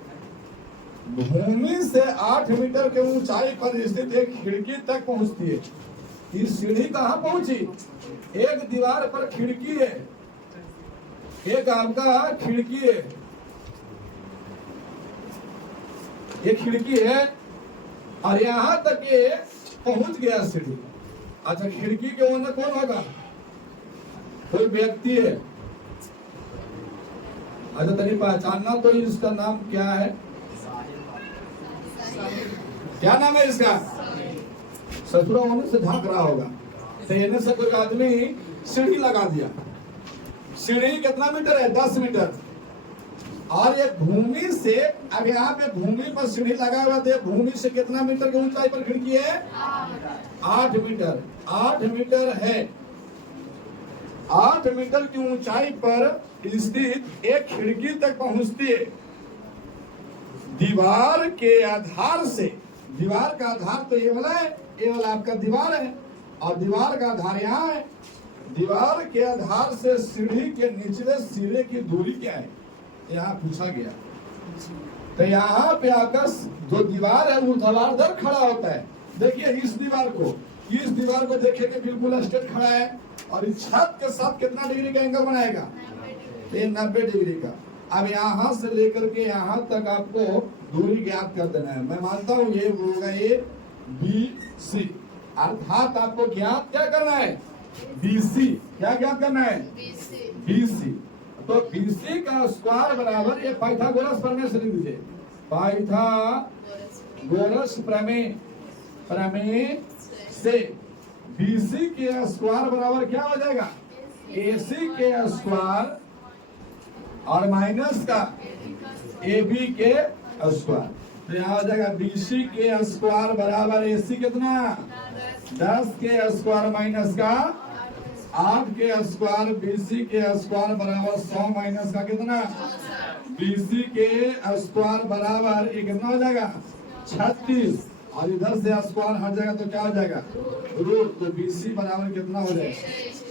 भूमि से 8 मीटर के ऊंचाई पर स्थित एक खिड़की तक पहुंचती है। ये सीढ़ी कहाँ पहुंची? एक दीवार पर खिड़की है, एक आपका खिड़की है, एक खिड़की है और यहां तक ये पहुंच गया सीढ़ी। अच्छा, खिड़की के ओनर कौन होगा? कोई व्यक्ति है। अच्छा, तनी पहचानना तो इसका नाम क्या है? क्या नाम है इसका? ससुरा होने से ढाक रहा होगा। कहने से कोई आदमी सीढ़ी लगा दिया। सीढ़ी कितना मीटर है? 10 मीटर। और ये भूमि से, अब यहाँ पे भूमि पर सीढ़ी लगा हुआ है, भूमि से कितना मीटर की ऊंचाई पर खिड़की है? 8 मीटर। 8 मीटर है। 8 मीटर की ऊंचाई पर स्थित एक खिड़की तक पहुंचती है। दीवार के आधार से, दीवार का आधार तो ये वाला है, ये वाला आपका दीवार है और दीवार का आधार यहाँ है। दीवार के आधार से सीढ़ी के निचले सिरे की दूरी क्या है? यहाँ पूछा गया। तो यहाँ पे आपका जो दीवार है ऊर्ध्वाधर खड़ा होता है। देखिए इस दीवार को देखेंगे बिल्कुल स्ट्रेट खड़ा है और इस छत के साथ कितना डिग्री का एंगल बनाएगा? ये 90 डिग्री का। अब यहाँ से लेकर के यहाँ तक आपको दूरी ज्ञात कर देना है। मैं मानता हूँ ये होगा ये BC, अर्थात आपको ज्ञात क्या करना है? BC। क्या ज्ञात करना है? BC। तो BC का स्क्वायर बराबर, ये पाइथागोरस प्रमेय से लिख दीजिए। पाइथागोरस प्रमेय से BC के स्क्वायर बराबर क्या हो जाएगा? AC के स्क्वायर और माइनस का AB के स्क्वायर। तो यहाँ हो जाएगा BC के स्क्वायर बराबर AC कितना? 10 के स्क्वायर माइनस का 8 के स्क्वायर। BC के स्क्वायर बराबर 100 माइनस का कितना? BC के स्क्वायर बराबर ये कितना हो जाएगा? 36, और इधर से स्क्वायर हट जाएगा तो क्या हो जाएगा? रूट। तो BC बराबर कितना हो जाएगा?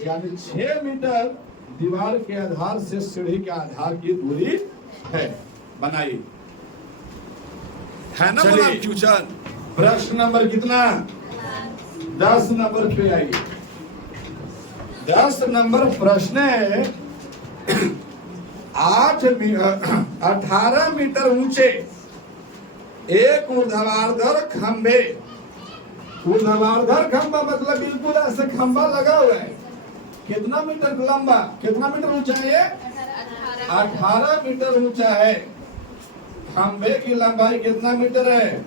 यानी 6 मीटर दीवार के आधार से सीढ़ी के आधार की दूरी है। बनाइए, है ना? फ्यूचर प्रश्न नंबर कितना? 10 नंबर पे आइए। 10 नंबर प्रश्न है 18 मीटर ऊंचे एक ऊर्ध्वाधर खंभे, ऊर्ध्वाधर खंभा मतलब बिल्कुल ऐसे खंभा लगा हुआ है कितना मीटर लंबा, कितना मीटर ऊंचा है ये? 18 मीटर ऊंचा है। खंबे की लंबाई कितना मीटर है?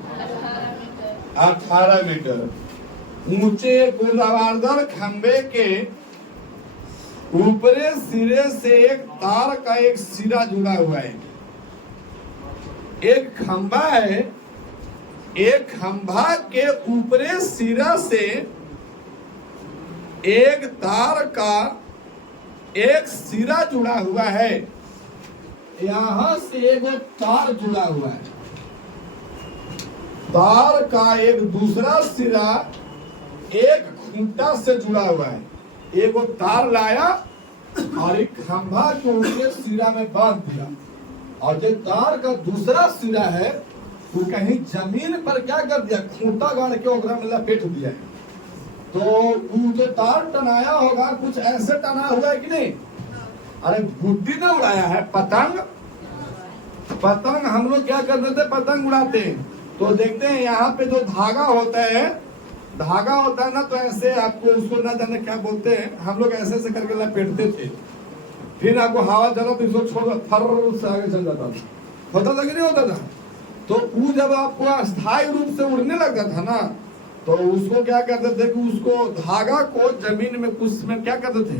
18 मीटर। ऊंचे गुलाबारदार खंबे के ऊपरी सिरे से एक तार का एक सिरा जुड़ा हुआ है। एक खंभा है, एक खंभा के ऊपरी सिरा से एक तार का एक सिरा जुड़ा हुआ है। यहां से एक तार जुड़ा हुआ है। तार का एक दूसरा सिरा एक खूंटा से जुड़ा हुआ है। एक वो तार लाया और एक खंभा को उसके सिरा में बांध दिया, और जो तार का दूसरा सिरा है वो कहीं जमीन पर क्या कर दिया, खूंटा गाड़ के ओकरा में लपेट दिया है। तो वो जो तार टनाया होगा कुछ ऐसे टना हुआ है कि नहीं? अरे बुद्धि ने उड़ाया है। पतंग, पतंग हम लोग क्या करते थे, पतंग उड़ाते हैं तो देखते हैं यहाँ पे जो धागा होता है, धागा होता है ना, तो ऐसे आपको उसको ना जाने क्या बोलते हैं, हम लोग ऐसे ऐसे करके लपेटते थे। फिर आपको हवा चला तो इसको छोड़ फर से आगे चल जाता था। होता था कि नहीं होता था? तो वो जब आपको अस्थायी रूप से उड़ने लगता था ना, तो उसको क्या करते थे कि उसको धागा को जमीन में कुछ में क्या करते थे,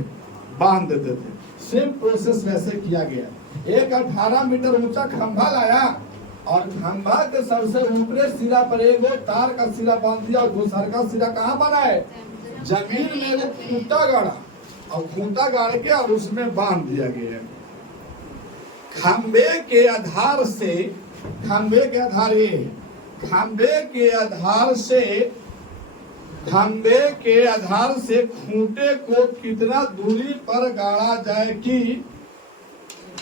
बांध देते थे। सेम प्रोसेस वैसे किया गया। एक 18 मीटर ऊंचा खंभा लाया और खंभा के सबसे ऊपरी सिरा पर एक तार का सिरा बांध दिया, और दूसरा का सिरा कहाँ बना है, जमीन में वो खूंटा गाड़ा, और खूंटा गाड़ के और उसमें बांध दिया गया। खंबे के आधार से, खंबे के आधार ये, खंबे के आधार से, खंबे के आधार से खूंटे को कितना दूरी पर गाड़ा जाए कि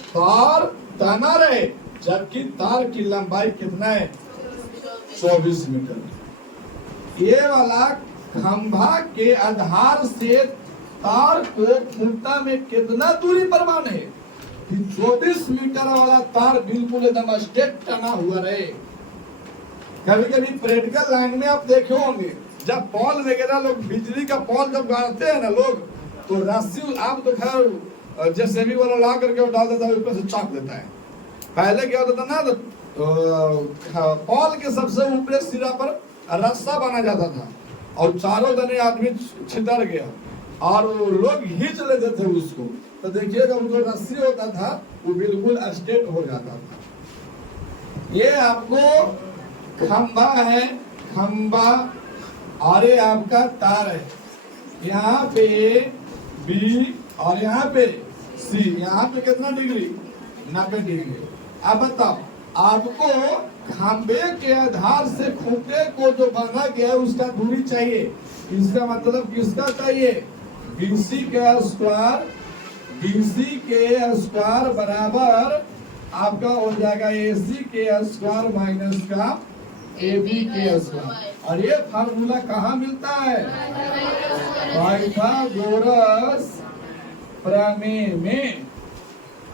तार तना रहे, जबकि तार की लंबाई कितना है, 24 मीटर। ये वाला खंभा के आधार से तार को खूंटा में कितना दूरी पर बांधे कि 24 मीटर वाला तार बिल्कुल एकदम स्ट्रेट टना हुआ रहे। कभी कभी प्रैक्टिकल लाइन में आप देखे होंगे, जब पॉल वगैरह लोग बिजली का पॉल जब गाड़ते हैं ना लोग, तो रस्सी आप तो खैर जैसे भी वाला ला करके डाल देता है, ऊपर से चाप देता है। पहले क्या होता था ना, तो पॉल के सबसे ऊपरी सिरा पर रस्सा बना जाता था और चारों दने आदमी छितर गया और लोग खींच लेते थे उसको, तो देखिएगा वो जो रस्सी होता था वो बिल्कुल स्ट्रेट हो जाता था। ये आपको खंबा है, खंबा, और ये आपका तार है। यहाँ पे बी और यहाँ पे सी, यहाँ पे कितना डिग्री, 90 डिग्री। अब बताओ, आपको खंबे के आधार से खूंटे को जो बांधा गया है उसका दूरी चाहिए। इसका मतलब किसका चाहिए, बीसी के स्क्वायर, बीसी के स्क्वायर बराबर आपका हो जाएगा एसी के स्क्वायर माइनस का एबी के स्क्वायर। और ये फार्मूला कहाँ मिलता है, पाइथागोरस प्रमेय में।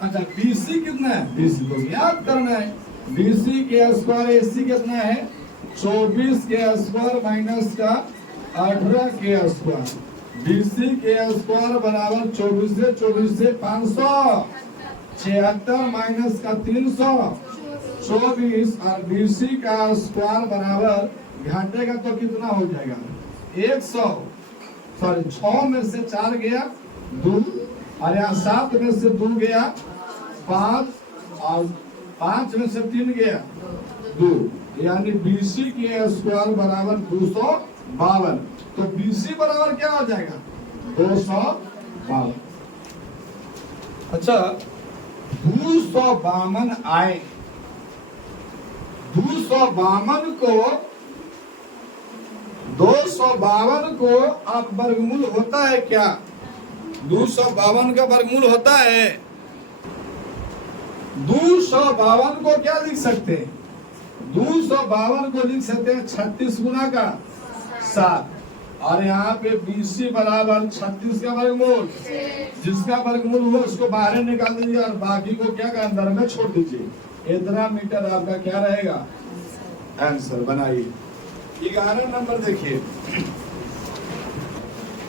अच्छा बीसी कितना है, बीसी को याद करना है। बीसी के स्क्वायर एसी कितना है, 24 के स्क्वायर माइनस का 18 के स्क्वायर। बीसी के स्क्वायर बराबर 24 से 500, 76 माइनस का 324, और बीसी का स्क्वायर बराबर घंटेगा तो कितना हो जाएगा, 100, सॉरी 6 में से 4 गया 2, और यहाँ 7 में से 2 गया 5, और 5 में से 3 गया 2, यानी बीसी के स्क्वायर बराबर 252। तो बीसी बराबर क्या हो जाएगा, 252। अच्छा 252 आए, 252 को आप वर्गमूल होता है क्या, 252 का वर्गमूल होता है, 252 को क्या लिख सकते हैं, 252 को लिख सकते हैं 36 गुना का 7, और यहाँ पे बीसी बराबर 36 का वर्गमूल, जिसका वर्गमूल हुआ उसको बाहर निकाल दीजिए और बाकी को क्या का अंदर में छोड़ दीजिए। इतना मीटर आपका क्या रहेगा, आंसर बनाइए। 11 नंबर देखिए,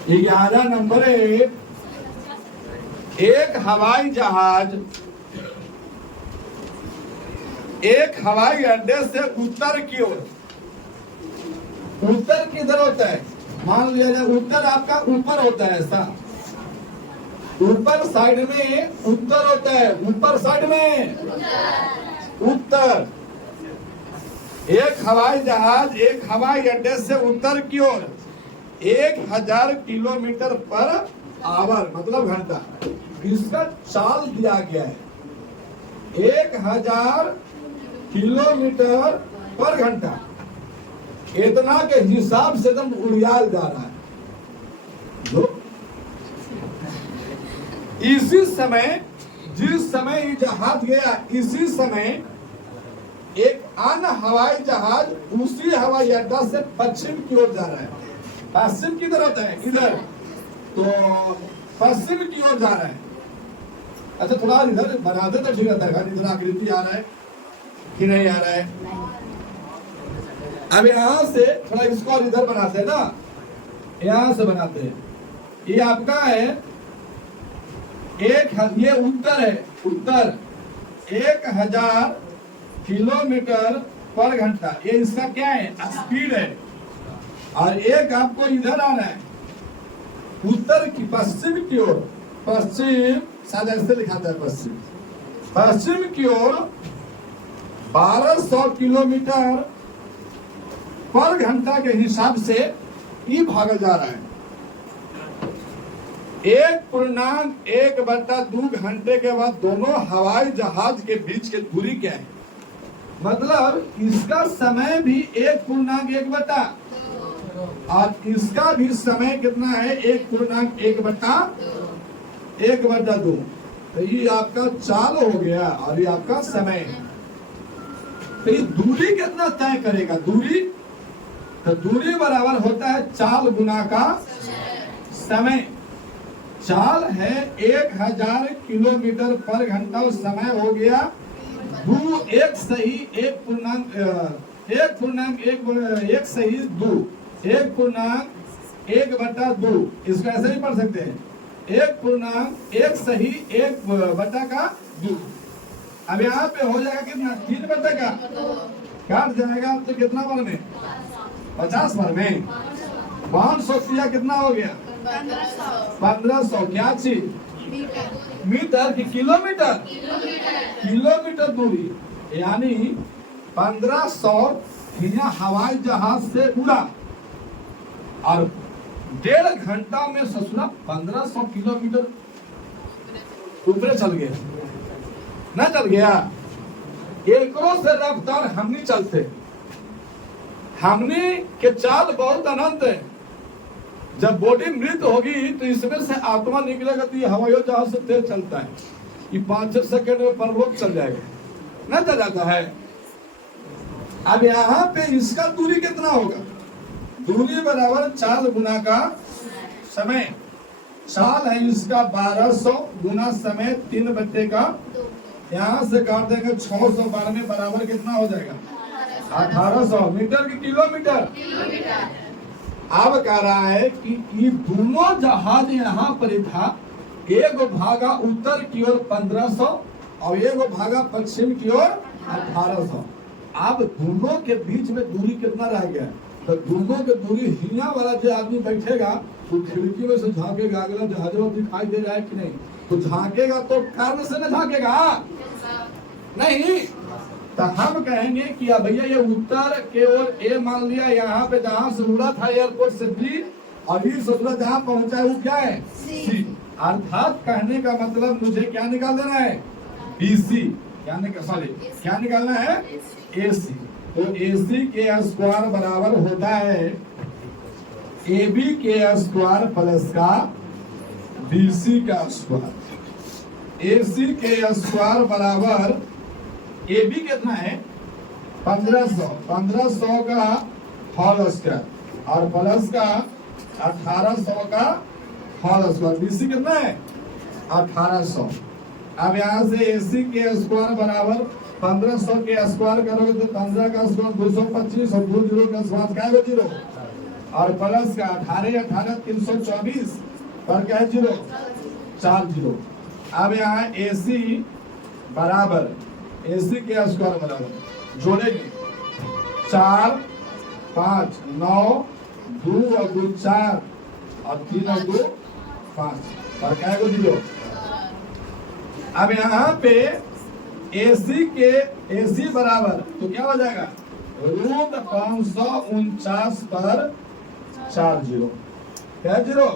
11 नंबर है एक हवाई अड्डे से उत्तर की ओर, उत्तर किधर होता है? मान लिया जाए उत्तर आपका ऊपर होता है, ऐसा ऊपर साइड में उत्तर होता है, ऊपर साइड में उत्तर। एक हवाई जहाज एक हवाई अड्डे से उत्तर की ओर 1000 किलोमीटर पर आवर मतलब घंटा, इसका चाल दिया गया है 1000 किलोमीटर पर घंटा, इतना के हिसाब से एकदम उड़ियाल जा रहा है। इसी समय जिस समय ये जहाज गया, इसी समय एक अन्य हवाई जहाज उसी हवाई अड्डा से पश्चिम की ओर जा रहा है। पश्चिम किधर होता है? इधर, तो पश्चिम की ओर जा रहा है। अच्छा थोड़ा इधर बना दे तो ठीक रहता है, इधर आकृति आ रहा है कि नहीं आ रहा है? अब यहां से थोड़ा इसको और इधर बनाते हैं ना, यहां से बनाते हैं। ये आपका है ये उत्तर है, उत्तर 1000 किलोमीटर पर घंटा, ये इसका क्या है? स्पीड है। और एक आपको इधर आना है उत्तर की पश्चिम की ओर, पश्चिम शायद ऐसे लिखा है, पश्चिम की ओर 1200 किलोमीटर पर घंटा के हिसाब से ये भागा जा रहा है। 1.1/2 घंटे के बाद दोनों हवाई जहाज के बीच की दूरी क्या है? मतलब इसका समय भी 1.1/, और इसका भी समय कितना है? 1.1/2। तो ये आपका चाल हो गया और ये आपका समय। तो ये दूरी कितना तय करेगा? तो दूरी बराबर होता है चाल गुना का समय। चाल है 1000 किलोमीटर पर घंटा, और समय हो गया एक सही 1.1/2। इसको ऐसे ही पढ़ सकते हैं 1.1 सही 1/2। अब यहाँ पे हो जाएगा कितना? 3 का काट जाएगा तो कितना बार में? 50 बार में। 500 कितना हो गया? 1500। क्या चीज? मीटर की किलोमीटर? किलोमीटर दूरी, यानी 1500 हवाई जहाज से उड़ा और 1.5 घंटा में ससुरा 1500 किलोमीटर ऊपर चल गया। ना चल गया? एकरों से रफ्तार हमनी चलते, हमनी के चाल बहुत अनंत है। जब बॉडी मृत होगी तो इसमें से आत्मा निकलेगा, तो ये हवाई जहाज से तेज चलता है, ये 5-6 सेकंड में परलोक चल जाएगा, ना चल जाता है। अब यहाँ पे इसका दूरी कितना होगा? दूरी बराबर चाल गुना का समय। चाल है इसका 1200 गुना समय 3/2। यहाँ से काट देंगे 692 बराबर कितना हो जाएगा? 1800 मीटर की किलोमीटर। अब कह रहा है कि ये दोनों जहाज यहाँ पर था, एक भागा उत्तर की ओर 1500 और एक भागा पश्चिम की ओर 1800। अब दोनों के बीच में दूरी कितना रह गया? तो दोनों की दूरी, हिया वाला जो आदमी बैठेगा वो खिड़की में से झांकेगा, अगला जहाज दिखाई दे रहा है कि नहीं, तो झांकेगा तो कारण से न झांकेगा नहीं। तो हम कहेंगे कि भैया ये उत्तर के ओर ए मान लिया, यहाँ पे जहाँ से उड़ा था एयरपोर्ट से बी, और ये ससुरा जहाँ पहुंचा है वो क्या है? सी। अर्थात कहने का मतलब मुझे क्या निकाल देना है? बीसी। क्या निकालना है? एसी। तो एसी के स्क्वायर बराबर होता है AB के स्क्वायर प्लस का BC का स्क्वायर। AC के स्क्वायर बराबर AB कितना है? 1500 का होल स्क्वायर और प्लस का 1800 का होल स्क्वायर। BC कितना है? 1800। अब यहाँ से AC के स्क्वायर बराबर 1500 के स्क्वायर करोगे तो 15 का स्क्वायर 225 और 2 जीरो का स्क्वायर क्या है? 0 और प्लस का 18 324 पर क्या है? 0 4 जीरो। अब यहाँ AC बराबर AC के स्क्वायर बराबर जोड़ेंगे 4 5 9 2 और 2 4 और 3 और 2 5 और क्या को 0। अब यहाँ पे AC बराबर तो क्या हो जाएगा रूट 549 पर 4 जीरो क्या जीरो।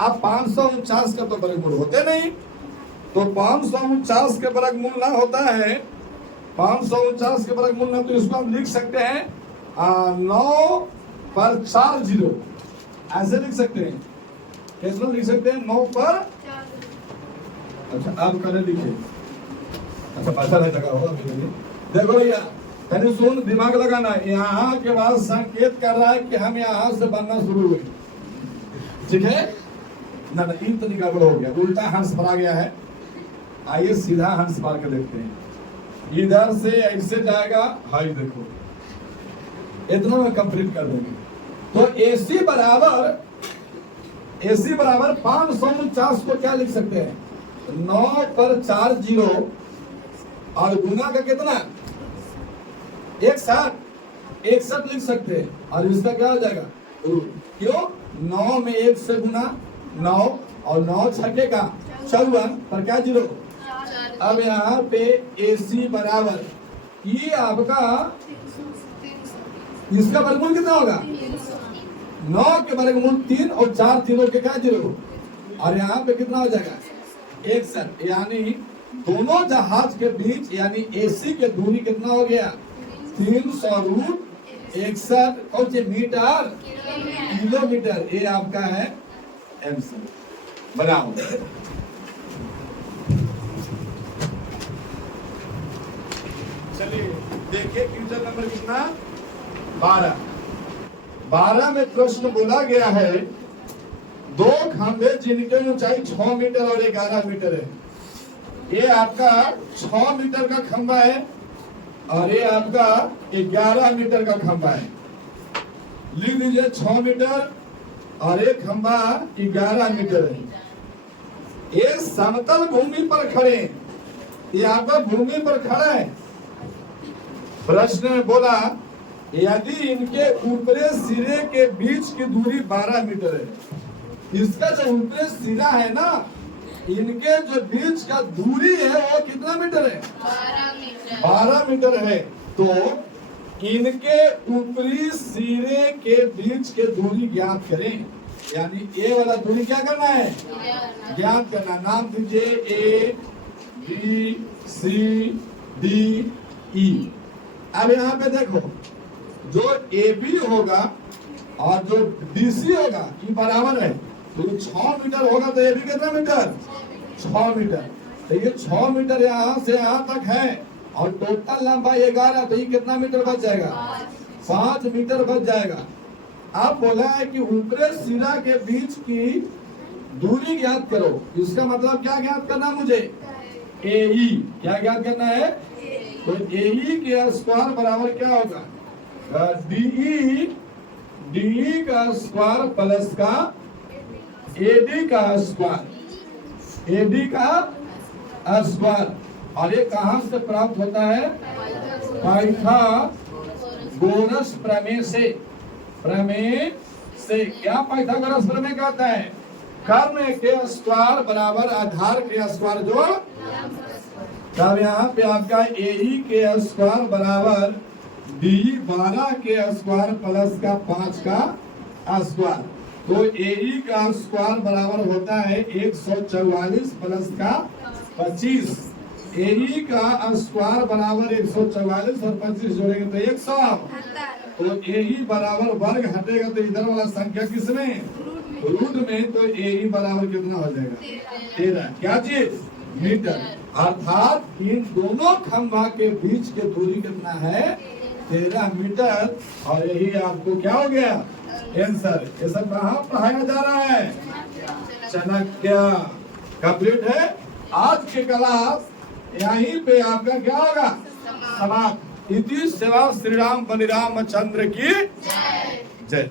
अब 549 का तो वर्गमूल होते नहीं, तो 549 के वर्गमूल ना होता है, 549 के वर्गमूल ना, तो इसको हम लिख सकते हैं 9 पर 4 जीरो, ऐसे लिख सकते हैं। कैसे लिख सकते हैं 9 पर। अच्छा अब करें लिखिए। अच्छा बचा नहीं लगा होगा मेरे लिए। देखो भैया यानी सुन दिमाग लगाना, यहाँ के बाद संकेत कर रहा है कि हम यहाँ से बनना शुरू हुए, ठीक है ना। इन तरीका हो गया, उल्टा हंस पर आ गया है। आइए सीधा हंस पार के देखते हैं। इधर से ऐसे जाएगा, हाई देखो इतना में कंप्लीट कर देंगे। तो AC बराबर 549 को क्या लिख सकते हैं 9 पर 4 जीरो और गुना का कितना 61 लिख सकते हैं। और इसका क्या हो जाएगा क्यों 9 में 1 से गुना 9 और 9 छक्के का 54 पर क्या जीरो। अब यहाँ पे AC बराबर ये आपका इसका वर्गमूल कितना होगा 9 के वर्गमूल 3 और 4 तीनों के क्या जीरो। और यहाँ पे कितना हो जाएगा 61, यानी दोनों जहाज के बीच यानी AC के दूरी कितना हो गया 300 रूट 61 कौन से मीटर किलोमीटर। ये आपका है आंसर। बनाओ चलिए देखिए क्वेश्चन नंबर कितना 12 में प्रश्न बोला गया है दो खंभे जिनकी ऊंचाई 6 मीटर और 11 मीटर है। ये आपका 6 मीटर का खंभा है और ये आपका 11 मीटर का खंभा है। लिख दीजिए 6 मीटर और एक खंभा 11 मीटर है। ये समतल भूमि पर खड़े, ये आपका भूमि पर खड़ा है। प्रश्न में बोला यदि इनके ऊपरी सिरे के बीच की दूरी 12 मीटर है। इसका जो ऊपरी सिरा है ना, इनके जो बीच का दूरी है वो कितना मीटर है 12 मीटर है। तो इनके ऊपरी सिरे के बीच के दूरी ज्ञात करें, यानी ए वाला दूरी क्या करना है ज्ञात करना। नाम दीजिए ABCDE। अब यहाँ पे देखो जो AB होगा और जो BC होगा ये बराबर है, तो 6 मीटर होगा तो AB कितना मीटर 6 मीटर। तो ये 6 मीटर यहाँ से यहाँ तक है और टोटल लंबाई 11, तो ये कितना मीटर बच जाएगा 5 मीटर बच जाएगा। अब बोला है कि ऊपरी सिरा के बीच की दूरी ज्ञात करो। इसका मतलब क्या ज्ञात करना मुझे AE क्या ज्ञात करना है। तो AE के स्क्वायर बराबर क्या होगा DE का स्क्वायर प्लस का AD का स्क्वायर। और ये कहां से प्राप्त होता है पाइथागोरस प्रमेय से। क्या पाइथागोरस प्रमेय कहता है कर्ण के स्क्वायर बराबर आधार के स्क्वायर जोड़। तब यहाँ पे आपका AE के स्क्वायर बराबर DE 12 के स्क्वायर प्लस का 5 का स्क्वायर। तो AE का स्क्वायर बराबर होता है 144 प्लस का 25। AE का स्क्वायर बराबर 144 और 25 जोड़ेंगे तो 100। तो AE बराबर वर्ग हटेगा तो इधर वाला संख्या किसमें रूट में। तो AE बराबर कितना हो जाएगा 13। क्या चीज मीटर। अर्थात इन दोनों खंभा के बीच के दूरी कितना है 13 मीटर। और यही आपको क्या हो गया आंसर। ये सब कहाँ पढ़ाया जा रहा है चाणक्य। कंप्लीट है आज की क्लास। यहीं पे आपका क्या होगा समाप्त। इति सेवा श्री राम बलिराम चंद्र की जय।